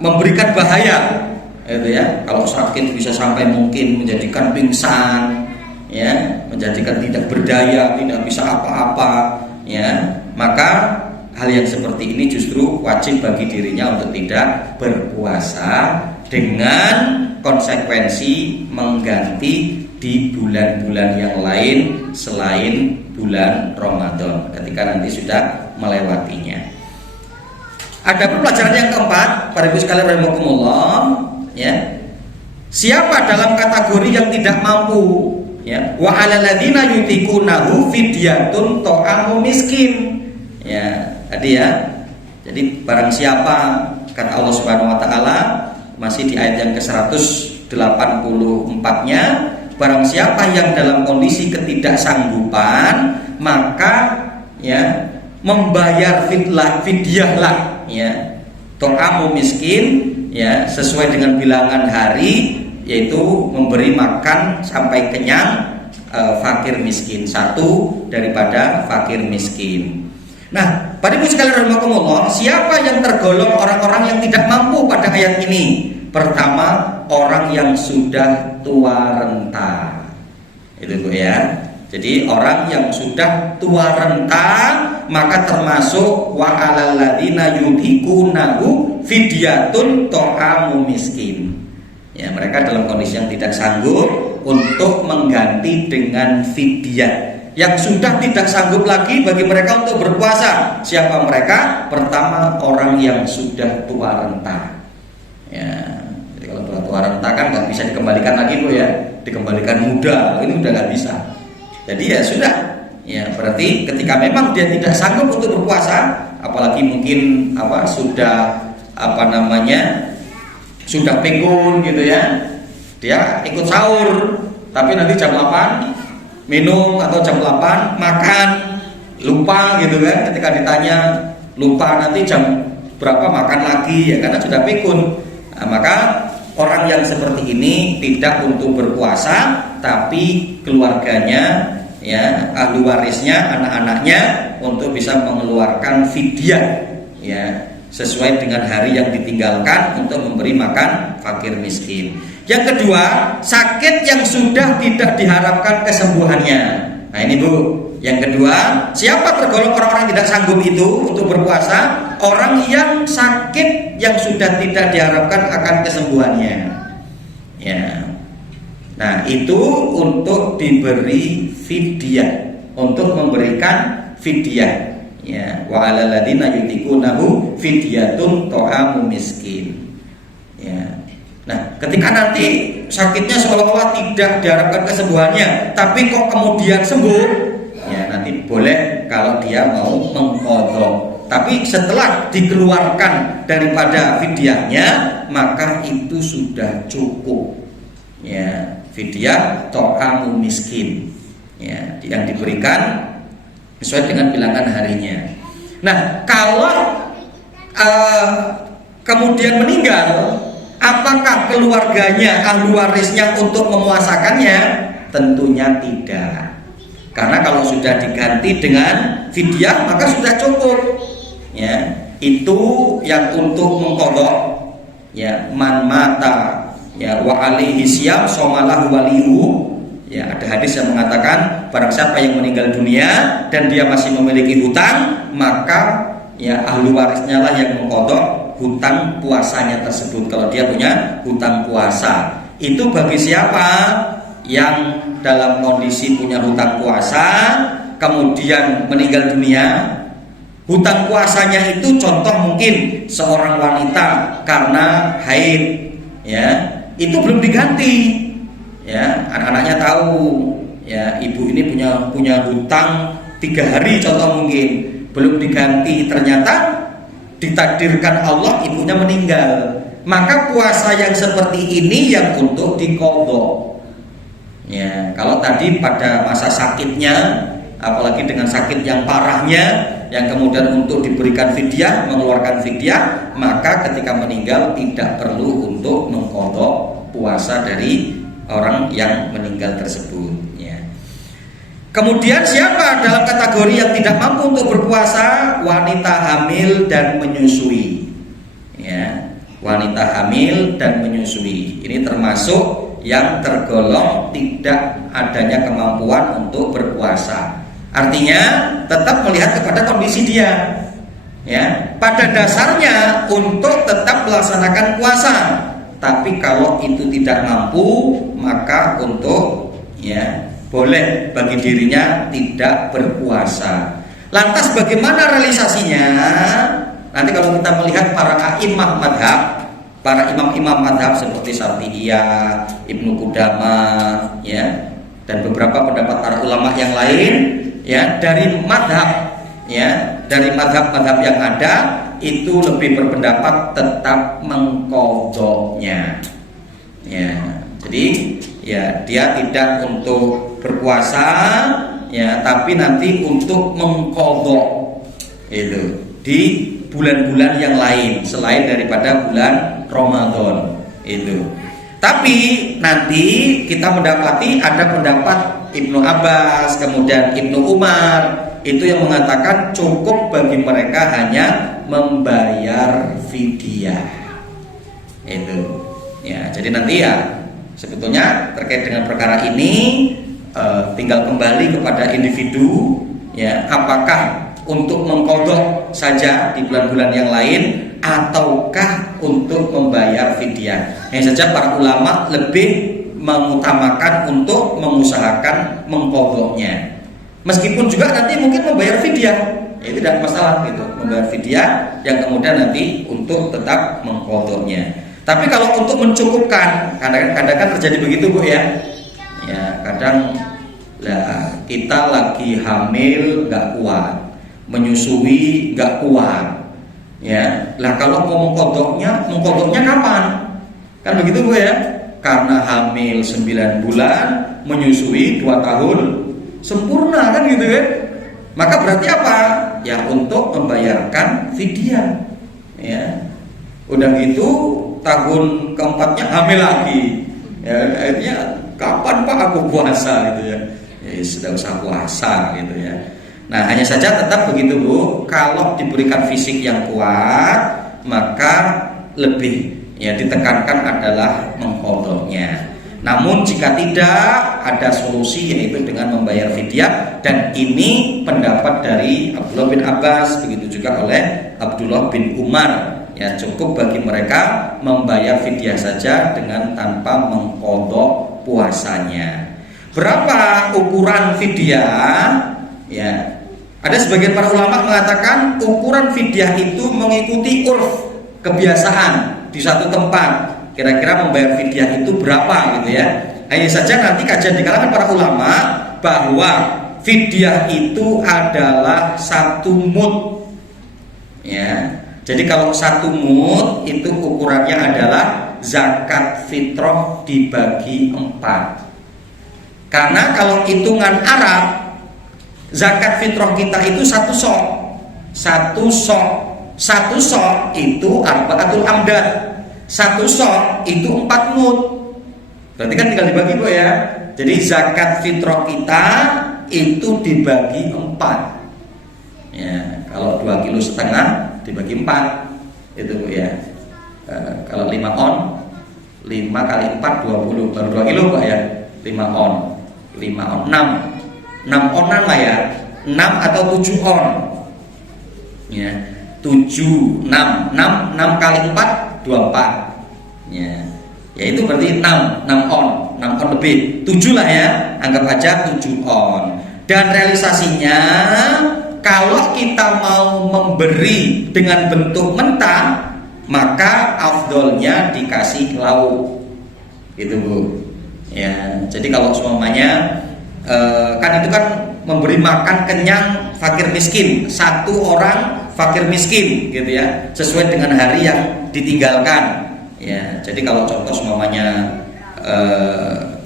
memberikan bahaya, itu ya. Kalau sakit bisa sampai mungkin menjadikan pingsan, ya, menjadikan tidak berdaya, tidak bisa apa-apa, ya. Maka hal yang seperti ini justru wajib bagi dirinya untuk tidak berpuasa dengan konsekuensi mengganti di bulan-bulan yang lain selain bulan Ramadan ketika nanti sudah melewatinya. Ada pelajaran yang keempat, para ibu sekalian rahimakumullah, ya. Siapa dalam kategori yang tidak mampu, ya, wa 'alal ladzina yutiqunahu fidyatun ta'amu miskin. Ya, tadi ya. Jadi barang siapa, kata Allah Subhanahu wa taala masih di ayat yang ke-184-nya, barang siapa yang dalam kondisi ketidaksanggupan, maka ya membayar fidyah lah ya, ta'amu miskin ya, sesuai dengan bilangan hari, yaitu memberi makan sampai kenyang fakir miskin, satu daripada fakir miskin. Nah, pada ibu sekalian rahimakumullah, siapa yang tergolong orang-orang yang tidak mampu pada ayat ini? Pertama, orang yang sudah tua renta. Itu Bu ya. Jadi orang yang sudah tua renta, maka termasuk wa alal ladzina yudhikunahu fidyatun ta'amu miskin. Ya, mereka dalam kondisi yang tidak sanggup untuk mengganti dengan fidyah. Yang sudah tidak sanggup lagi bagi mereka untuk berpuasa. Siapa mereka? Pertama, orang yang sudah tua renta. Ya, jadi kalau tua renta kan nggak bisa dikembalikan lagi Bu ya, dikembalikan muda, ini udah nggak bisa. Jadi ya sudah, ya berarti ketika memang dia tidak sanggup untuk berpuasa, apalagi mungkin sudah sudah pikun gitu ya, dia ikut sahur, tapi nanti jam 8 minum atau jam 8 makan, lupa gitu kan, ketika ditanya lupa nanti jam berapa makan lagi ya, karena sudah pikun. Nah, maka orang yang seperti ini tidak untuk berpuasa, tapi keluarganya ya, ahli warisnya, anak-anaknya untuk bisa mengeluarkan fidyah ya, sesuai dengan hari yang ditinggalkan untuk memberi makan fakir miskin. Yang kedua, sakit yang sudah tidak diharapkan kesembuhannya. Nah ini Bu, yang kedua, siapa tergolong orang-orang tidak sanggup itu untuk berpuasa? Orang yang sakit yang sudah tidak diharapkan akan kesembuhannya. Ya. Nah itu untuk diberi fidyah, untuk memberikan fidyah. Ya, wa alal ladzina yutikunahu fidyatun ta'amu miskin. Ya. Nah, ketika nanti sakitnya seolah-olah tidak diharapkan kesembuhannya, tapi kok kemudian sembuh, ya nanti boleh kalau dia mau mengqadha. Tapi setelah dikeluarkan daripada fidyahnya, maka itu sudah cukup. Ya, fidyah ta'amu miskin. Ya, yang diberikan sesuai dengan bilangan harinya. Nah, kalau kemudian meninggal, apakah keluarganya, ahli warisnya untuk memuasakannya? Tentunya tidak. Karena kalau sudah diganti dengan fidyah maka sudah cukup. Ya, itu yang untuk mengqadha. Ya, man mata ya wa alaihi syiyam shamalahu waliyu. Ya, ada hadis yang mengatakan barang siapa yang meninggal dunia dan dia masih memiliki hutang, maka ya ahli warisnya lah yang mengqadha hutang puasanya tersebut. Kalau dia punya hutang puasa, itu bagi siapa yang dalam kondisi punya hutang puasa kemudian meninggal dunia. Hutang puasanya itu contoh mungkin seorang wanita karena haid, ya itu belum diganti. Ya, anak-anaknya tahu, ya ibu ini punya hutang 3 hari contoh mungkin belum diganti, ternyata ditakdirkan Allah ibunya meninggal, maka puasa yang seperti ini yang untuk diqadha. Ya, kalau tadi pada masa sakitnya, apalagi dengan sakit yang parahnya, yang kemudian untuk diberikan fidyah, mengeluarkan fidyah, maka ketika meninggal tidak perlu untuk mengqadha puasa dari orang yang meninggal tersebut. Ya. Kemudian siapa dalam kategori yang tidak mampu untuk berpuasa? Wanita hamil dan menyusui. Ya, wanita hamil dan menyusui. Ini termasuk yang tergolong tidak adanya kemampuan untuk berpuasa. Artinya tetap melihat kepada kondisi dia. Ya, pada dasarnya untuk tetap melaksanakan puasa. Tapi kalau itu tidak mampu, maka untuk ya boleh bagi dirinya tidak berpuasa. Lantas bagaimana realisasinya? Nanti kalau kita melihat para a'imah madhab, para imam-imam madhab seperti Syafi'iyah, Ibnu Qudamah, ya, dan beberapa pendapat para ulama yang lain, ya dari madhab, ya dari mazhab-mazhab yang ada itu lebih berpendapat tetap mengqadhanya. Ya, jadi ya dia tidak untuk berpuasa ya, tapi nanti untuk mengqadha itu di bulan-bulan yang lain selain daripada bulan Ramadan itu. Tapi nanti kita mendapati ada pendapat Ibnu Abbas, kemudian Ibnu Umar itu yang mengatakan cukup bagi mereka hanya membayar fidyah. Itu. Ya, jadi nanti ya sebetulnya terkait dengan perkara ini tinggal kembali kepada individu ya, apakah untuk mengqadha saja di bulan-bulan yang lain ataukah untuk membayar fidyah. Yang saja para ulama lebih mengutamakan untuk mengusahakan mengqadhanya. Meskipun juga nanti mungkin membayar fidyah, ya tidak masalah gitu, membayar fidyah yang kemudian nanti untuk tetap mengqadhanya. Tapi kalau untuk mencukupkan, kadang-kadang terjadi begitu Bu ya. Ya, kadang lah kita lagi hamil nggak kuat, menyusui nggak kuat, ya. Lah kalau mau mengqadhanya kapan? Kan begitu Bu ya. Karena hamil 9 bulan, menyusui 2 tahun, sempurna kan gitu kan? Maka berarti apa? Ya untuk membayarkan fidyah. Ya. Udah gitu tahun keempatnya hamil lagi. Ya, akhirnya kapan Pak aku puasa gitu ya. Ya sudah usah puasa gitu ya. Nah, hanya saja tetap begitu Bu, kalau diberikan fisik yang kuat, maka lebih ya ditekankan adalah mengqadhanya. Namun jika tidak, ada solusi yaitu dengan membayar fidyah, dan ini pendapat dari Abdullah bin Abbas, begitu juga oleh Abdullah bin Umar. Ya, cukup bagi mereka membayar fidyah saja dengan tanpa mengqadha puasanya. Berapa ukuran fidyah? Ya, ada sebagian para ulama mengatakan ukuran fidyah itu mengikuti urf, kebiasaan di satu tempat. Kira-kira membayar fidyah itu berapa gitu ya. Hanya saja nanti kajian di kalangan para ulama bahwa fidyah itu adalah 1 mud. Ya. Jadi kalau 1 mud itu ukurannya adalah zakat fitrah dibagi 4. Karena kalau hitungan Arab, zakat fitrah kita itu 1 sok. 1 sok. 1 sok itu arba'atul amdad. 1 sok itu 4 mud. Berarti kan tinggal dibagi Bu ya. Jadi zakat fitrah kita itu dibagi 4. Ya, kalau 2,5 kg dibagi 4 itu Bu ya. Kalau 5 on, 5 kali 4 20, baru 2 kilo Pak ya. 5 on, 5 on 6 onan lah ya. 6 atau 7 on. Ya, 7 6 kali 4 24. Ya. Ya itu berarti 6 on lebih. 7 lah ya. Anggap aja 7 on. Dan realisasinya kalau kita mau memberi dengan bentuk mentah, maka afdolnya dikasih lauk. Itu Bu. Ya, jadi kalau semuanya kan itu kan memberi makan kenyang fakir miskin, 1 orang fakir miskin gitu ya, sesuai dengan hari yang ditinggalkan. Ya, jadi kalau contoh semuanya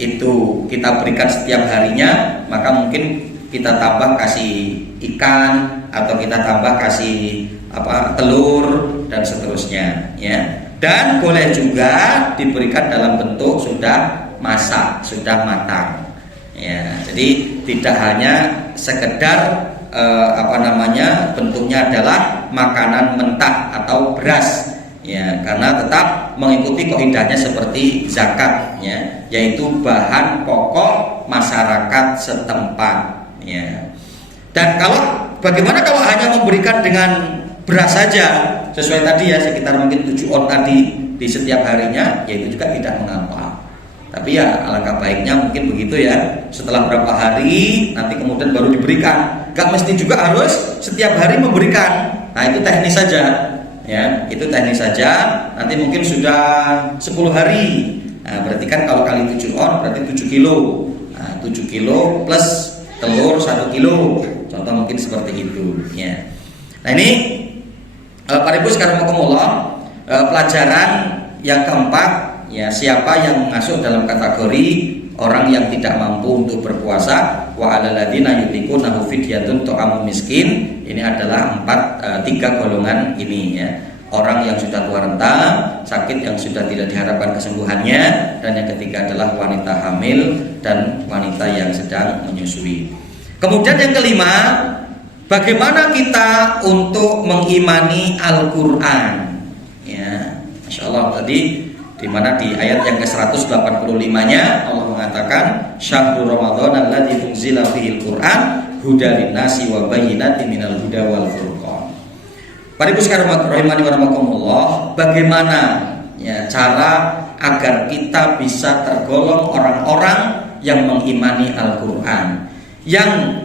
itu kita berikan setiap harinya, maka mungkin kita tambah kasih ikan atau kita tambah kasih telur dan seterusnya ya. Dan boleh juga diberikan dalam bentuk sudah masak, sudah matang. Ya, jadi tidak hanya sekedar bentuknya adalah makanan mentah atau beras ya, karena tetap mengikuti kaidahnya seperti zakat ya, yaitu bahan pokok masyarakat setempat ya. Dan bagaimana kalau hanya memberikan dengan beras saja sesuai tadi ya, sekitar mungkin 7 on tadi di setiap harinya, ya itu juga tidak mengapa. Tapi ya alangkah baiknya mungkin begitu ya, setelah berapa hari nanti kemudian baru diberikan. Gak mesti juga harus setiap hari memberikan. Nah itu teknis saja ya, itu teknis saja. Nanti mungkin sudah 10 hari. Nah, berarti kan kalau kali 7 on berarti 7 kilo. Nah, 7 kilo plus telur 1 kilo. Contoh mungkin seperti itu ya. Nah ini para ibu sekarang pelajaran yang keempat, ya, siapa yang masuk dalam kategori orang yang tidak mampu untuk berpuasa, wa 'alal ladzina yutiqunahu fidyatun ta'amu miskin. Ini adalah tiga golongan ini, ya. Orang yang sudah tua renta, sakit yang sudah tidak diharapkan kesembuhannya, dan yang ketiga adalah wanita hamil dan wanita yang sedang menyusui. Kemudian yang kelima, bagaimana kita untuk mengimani Al-Qur'an? Ya, Masya Allah, tadi di mana di ayat yang ke-185-nya Allah mengatakan syahrul ramadhan alladzi unzila fihil Qur'an hudal linnasi wa bayyinatin minal huda wal furqan. Para ibu sekalian rahimani wa rahimakumullah, bagaimana, ya, cara agar kita bisa tergolong orang-orang yang mengimani Al-Qur'an, yang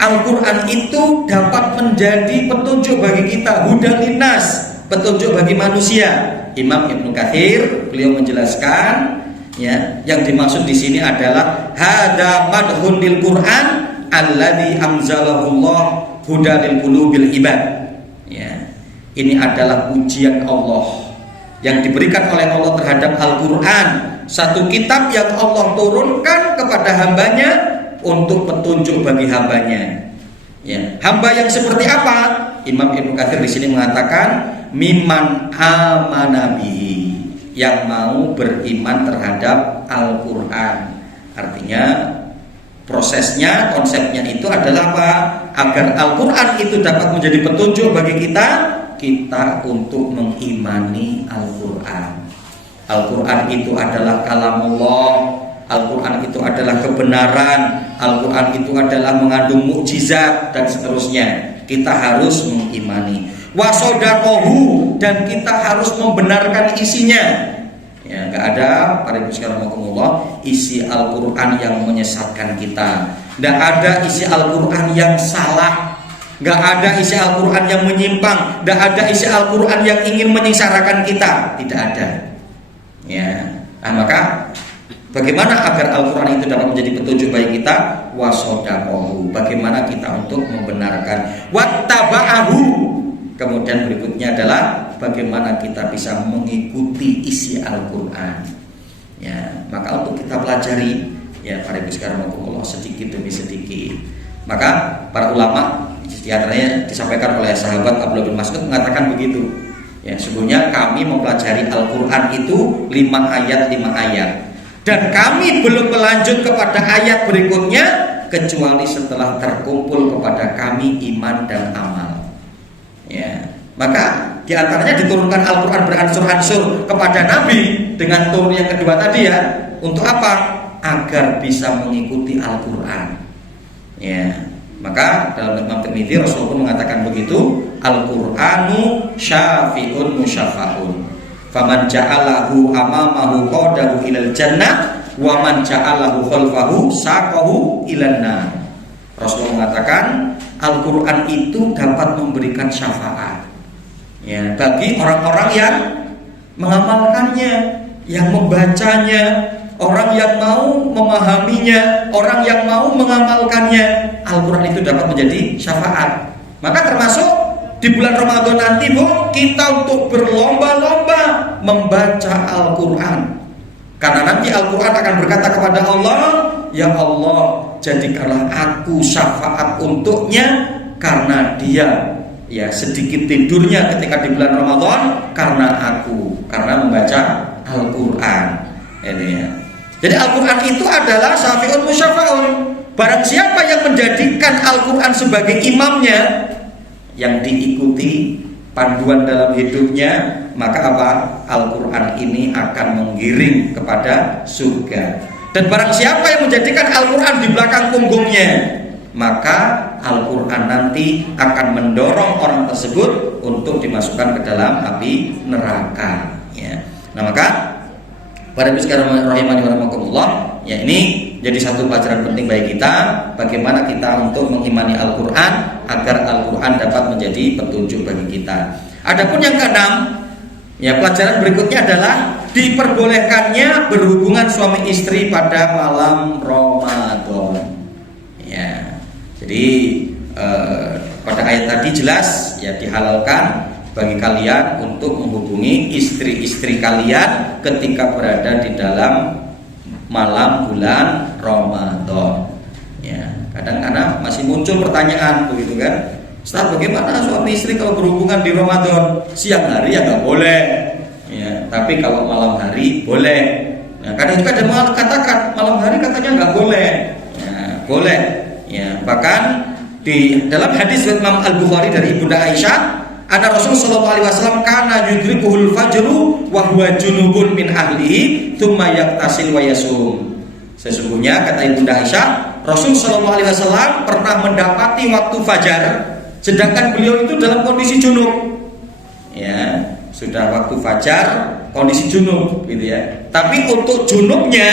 Al-Qur'an itu dapat menjadi petunjuk bagi kita, hudal linnas, petunjuk bagi manusia. Imam Ibnu Katsir beliau menjelaskan, ya, yang dimaksud di sini adalah hada madhun lil Qur'an alladzi anzalahullah hudalil qulubil ibad. Ya, ini adalah pujian Allah yang diberikan oleh Allah terhadap Al-Qur'an, satu kitab yang Allah turunkan kepada hambanya untuk petunjuk bagi hambanya. Ya, hamba yang seperti apa? Imam Ibnu Katsir di sini mengatakan miman amanabihi, yang mau beriman terhadap Al-Qur'an. Artinya prosesnya, konsepnya itu adalah apa? Agar Al-Qur'an itu dapat menjadi petunjuk bagi kita untuk mengimani Al-Qur'an. Al-Qur'an itu adalah kalamullah, Al-Qur'an itu adalah kebenaran, Al-Qur'an itu adalah mengandung mukjizat dan seterusnya. Kita harus mengimani. Wasodaqohu, dan kita harus membenarkan isinya. Ya, nggak ada para ibu sekalian rahimakumullah isi Al-Qur'an yang menyesatkan kita. Nggak ada isi Al-Qur'an yang salah. Nggak ada isi Al-Qur'an yang menyimpang. Nggak ada isi Al-Qur'an yang ingin menyengsarakan kita. Tidak ada. Ya, maka bagaimana agar Al-Qur'an itu dapat menjadi petunjuk bagi kita? Wasodaqohu, bagaimana kita untuk membenarkan. Wattaba'ahu. Kemudian berikutnya adalah bagaimana kita bisa mengikuti isi Al-Qur'an. Ya, maka untuk kita pelajari, ya, para ibu sekalian rahimakumullah, sedikit demi sedikit. Maka para ulama, diantaranya disampaikan oleh sahabat Abdullah bin Mas'ud, mengatakan begitu. Ya, sesungguhnya kami mempelajari Al-Qur'an itu 5 ayat 5 ayat. Dan kami belum melanjut kepada ayat berikutnya kecuali setelah terkumpul kepada kami iman dan amal. Ya, maka diantaranya diturunkan Al-Qur'an beransur-ansur kepada Nabi dengan turun yang kedua tadi, ya. Untuk apa? Agar bisa mengikuti Al-Qur'an. Ya, maka dalam Imam Tirmidzi Rasulullah pun mengatakan begitu, Al-Qur'anu syafi'un musyafa'un. Faman ja'alahu amamahu qadahu ilal jannah wa man ja'alahu khalfahu saqahu ilan nar. Rasulullah mengatakan Al-Qur'an itu dapat memberikan syafaat, ya, bagi orang-orang yang mengamalkannya, yang membacanya, orang yang mau memahaminya, orang yang mau mengamalkannya. Al-Qur'an itu dapat menjadi syafaat. Maka termasuk di bulan Ramadan nanti, Bu, kita untuk berlomba-lomba membaca Al-Qur'an. Karena nanti Al-Qur'an akan berkata kepada Allah, ya Allah, jadikanlah aku syafaat untuknya karena dia, ya, sedikit tidurnya ketika di bulan Ramadan karena membaca Al-Qur'an. Ini, ya. Jadi Al-Qur'an itu adalah syafi'un musyafa'un. Barang siapa yang menjadikan Al-Qur'an sebagai imamnya, yang diikuti panduan dalam hidupnya, maka apa? Al-Qur'an ini akan menggiring kepada surga. Dan barang siapa yang menjadikan Al-Qur'an di belakang punggungnya, maka Al-Qur'an nanti akan mendorong orang tersebut untuk dimasukkan ke dalam api neraka, ya. Nah, maka para ibu sekalian rahimani wa rahimakumullah, ya, ini jadi satu pelajaran penting bagi kita, bagaimana kita untuk mengimani Al-Qur'an agar Al-Qur'an dapat menjadi petunjuk bagi kita. Adapun yang keenam, ya, pelajaran berikutnya adalah diperbolehkannya berhubungan suami istri pada malam Ramadan. Ya, jadi pada ayat tadi jelas ya, dihalalkan bagi kalian untuk menghubungi istri-istri kalian ketika berada di dalam malam bulan Ramadan. Ya, kadang karena masih muncul pertanyaan begitu kan, Ustaz, bagaimana suami istri kalau berhubungan di Ramadan? Siang hari ya nggak boleh, ya, tapi kalau malam hari boleh. Nah, kadang juga ada yang katakan malam hari katanya nggak boleh. Ya, boleh. Ya, bahkan di dalam hadis Imam Al-Bukhari dari Ibunda Aisyah, ada Rasul sallallahu alaihi wasallam kana yudrikuhul fajru wa huwa junubun min ahlihi tsumma yaktasil wa yasum. Sesungguhnya kata Ibunda Aisyah, Rasul sallallahu alaihi wasallam pernah mendapati waktu fajar sedangkan beliau itu dalam kondisi junub. Ya, sudah waktu fajar kondisi junub gitu ya. Tapi untuk junubnya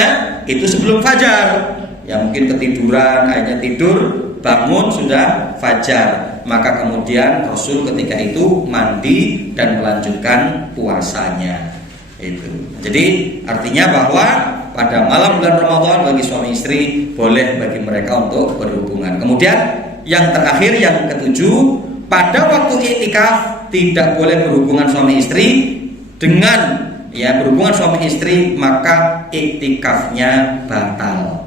itu sebelum fajar. Ya mungkin ketiduran, akhirnya tidur, bangun sudah fajar. Maka kemudian Rasul ketika itu mandi dan melanjutkan puasanya. Itu. Jadi artinya bahwa pada malam bulan Ramadan bagi suami istri boleh bagi mereka untuk berhubungan. Kemudian yang terakhir, yang ketujuh, pada waktu iktikaf tidak boleh berhubungan suami istri. Dengan ya berhubungan suami istri maka iktikafnya batal.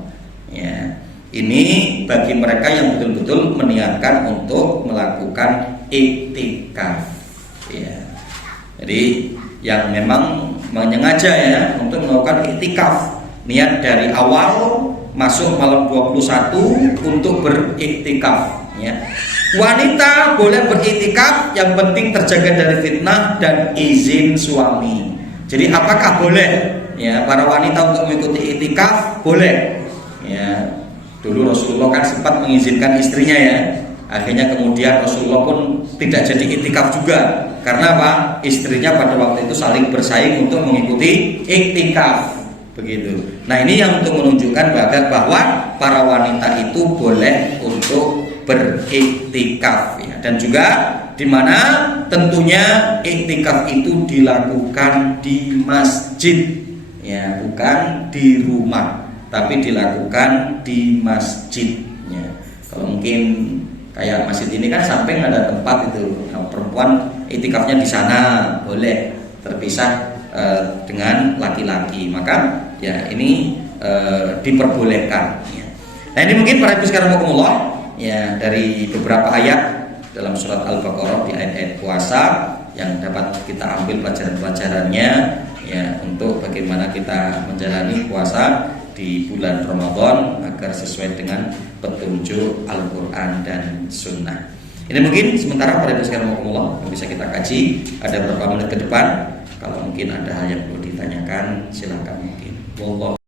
Ya, ini bagi mereka yang betul-betul meniatkan untuk melakukan iktikaf. Ya. Jadi yang memang menyengaja ya untuk melakukan iktikaf, niat dari awal masuk malam 21 untuk beriktikaf. Ya. Wanita boleh beriktikaf, yang penting terjaga dari fitnah dan izin suami. Jadi apakah boleh ya para wanita untuk mengikuti iktikaf? Boleh. Ya, dulu Rasulullah kan sempat mengizinkan istrinya ya. Akhirnya kemudian Rasulullah pun tidak jadi iktikaf juga. Karena apa? Istrinya pada waktu itu saling bersaing untuk mengikuti iktikaf. Begitu. Nah, ini yang untuk menunjukkan bahwa para wanita itu boleh untuk beriktikaf ya. Dan juga di mana tentunya iktikaf itu dilakukan di masjid ya, bukan di rumah, tapi dilakukan di masjidnya. Kalau mungkin kayak masjid ini kan samping ada tempat itu, nah, perempuan iktikafnya di sana boleh terpisah dengan laki-laki, maka ya ini diperbolehkan. Ya. Nah ini mungkin para ibu sekarang ya dari beberapa ayat dalam surat Al-Baqarah di ayat-ayat puasa yang dapat kita ambil pelajaran-pelajarannya ya untuk bagaimana kita menjalani puasa di bulan Ramadan agar sesuai dengan petunjuk Al-Quran dan Sunnah. Ini mungkin sementara pada sekarang yang bisa kita kaji. Ada beberapa menit ke depan. Kalau mungkin ada hal yang perlu ditanyakan, silakan mungkin. Wallahu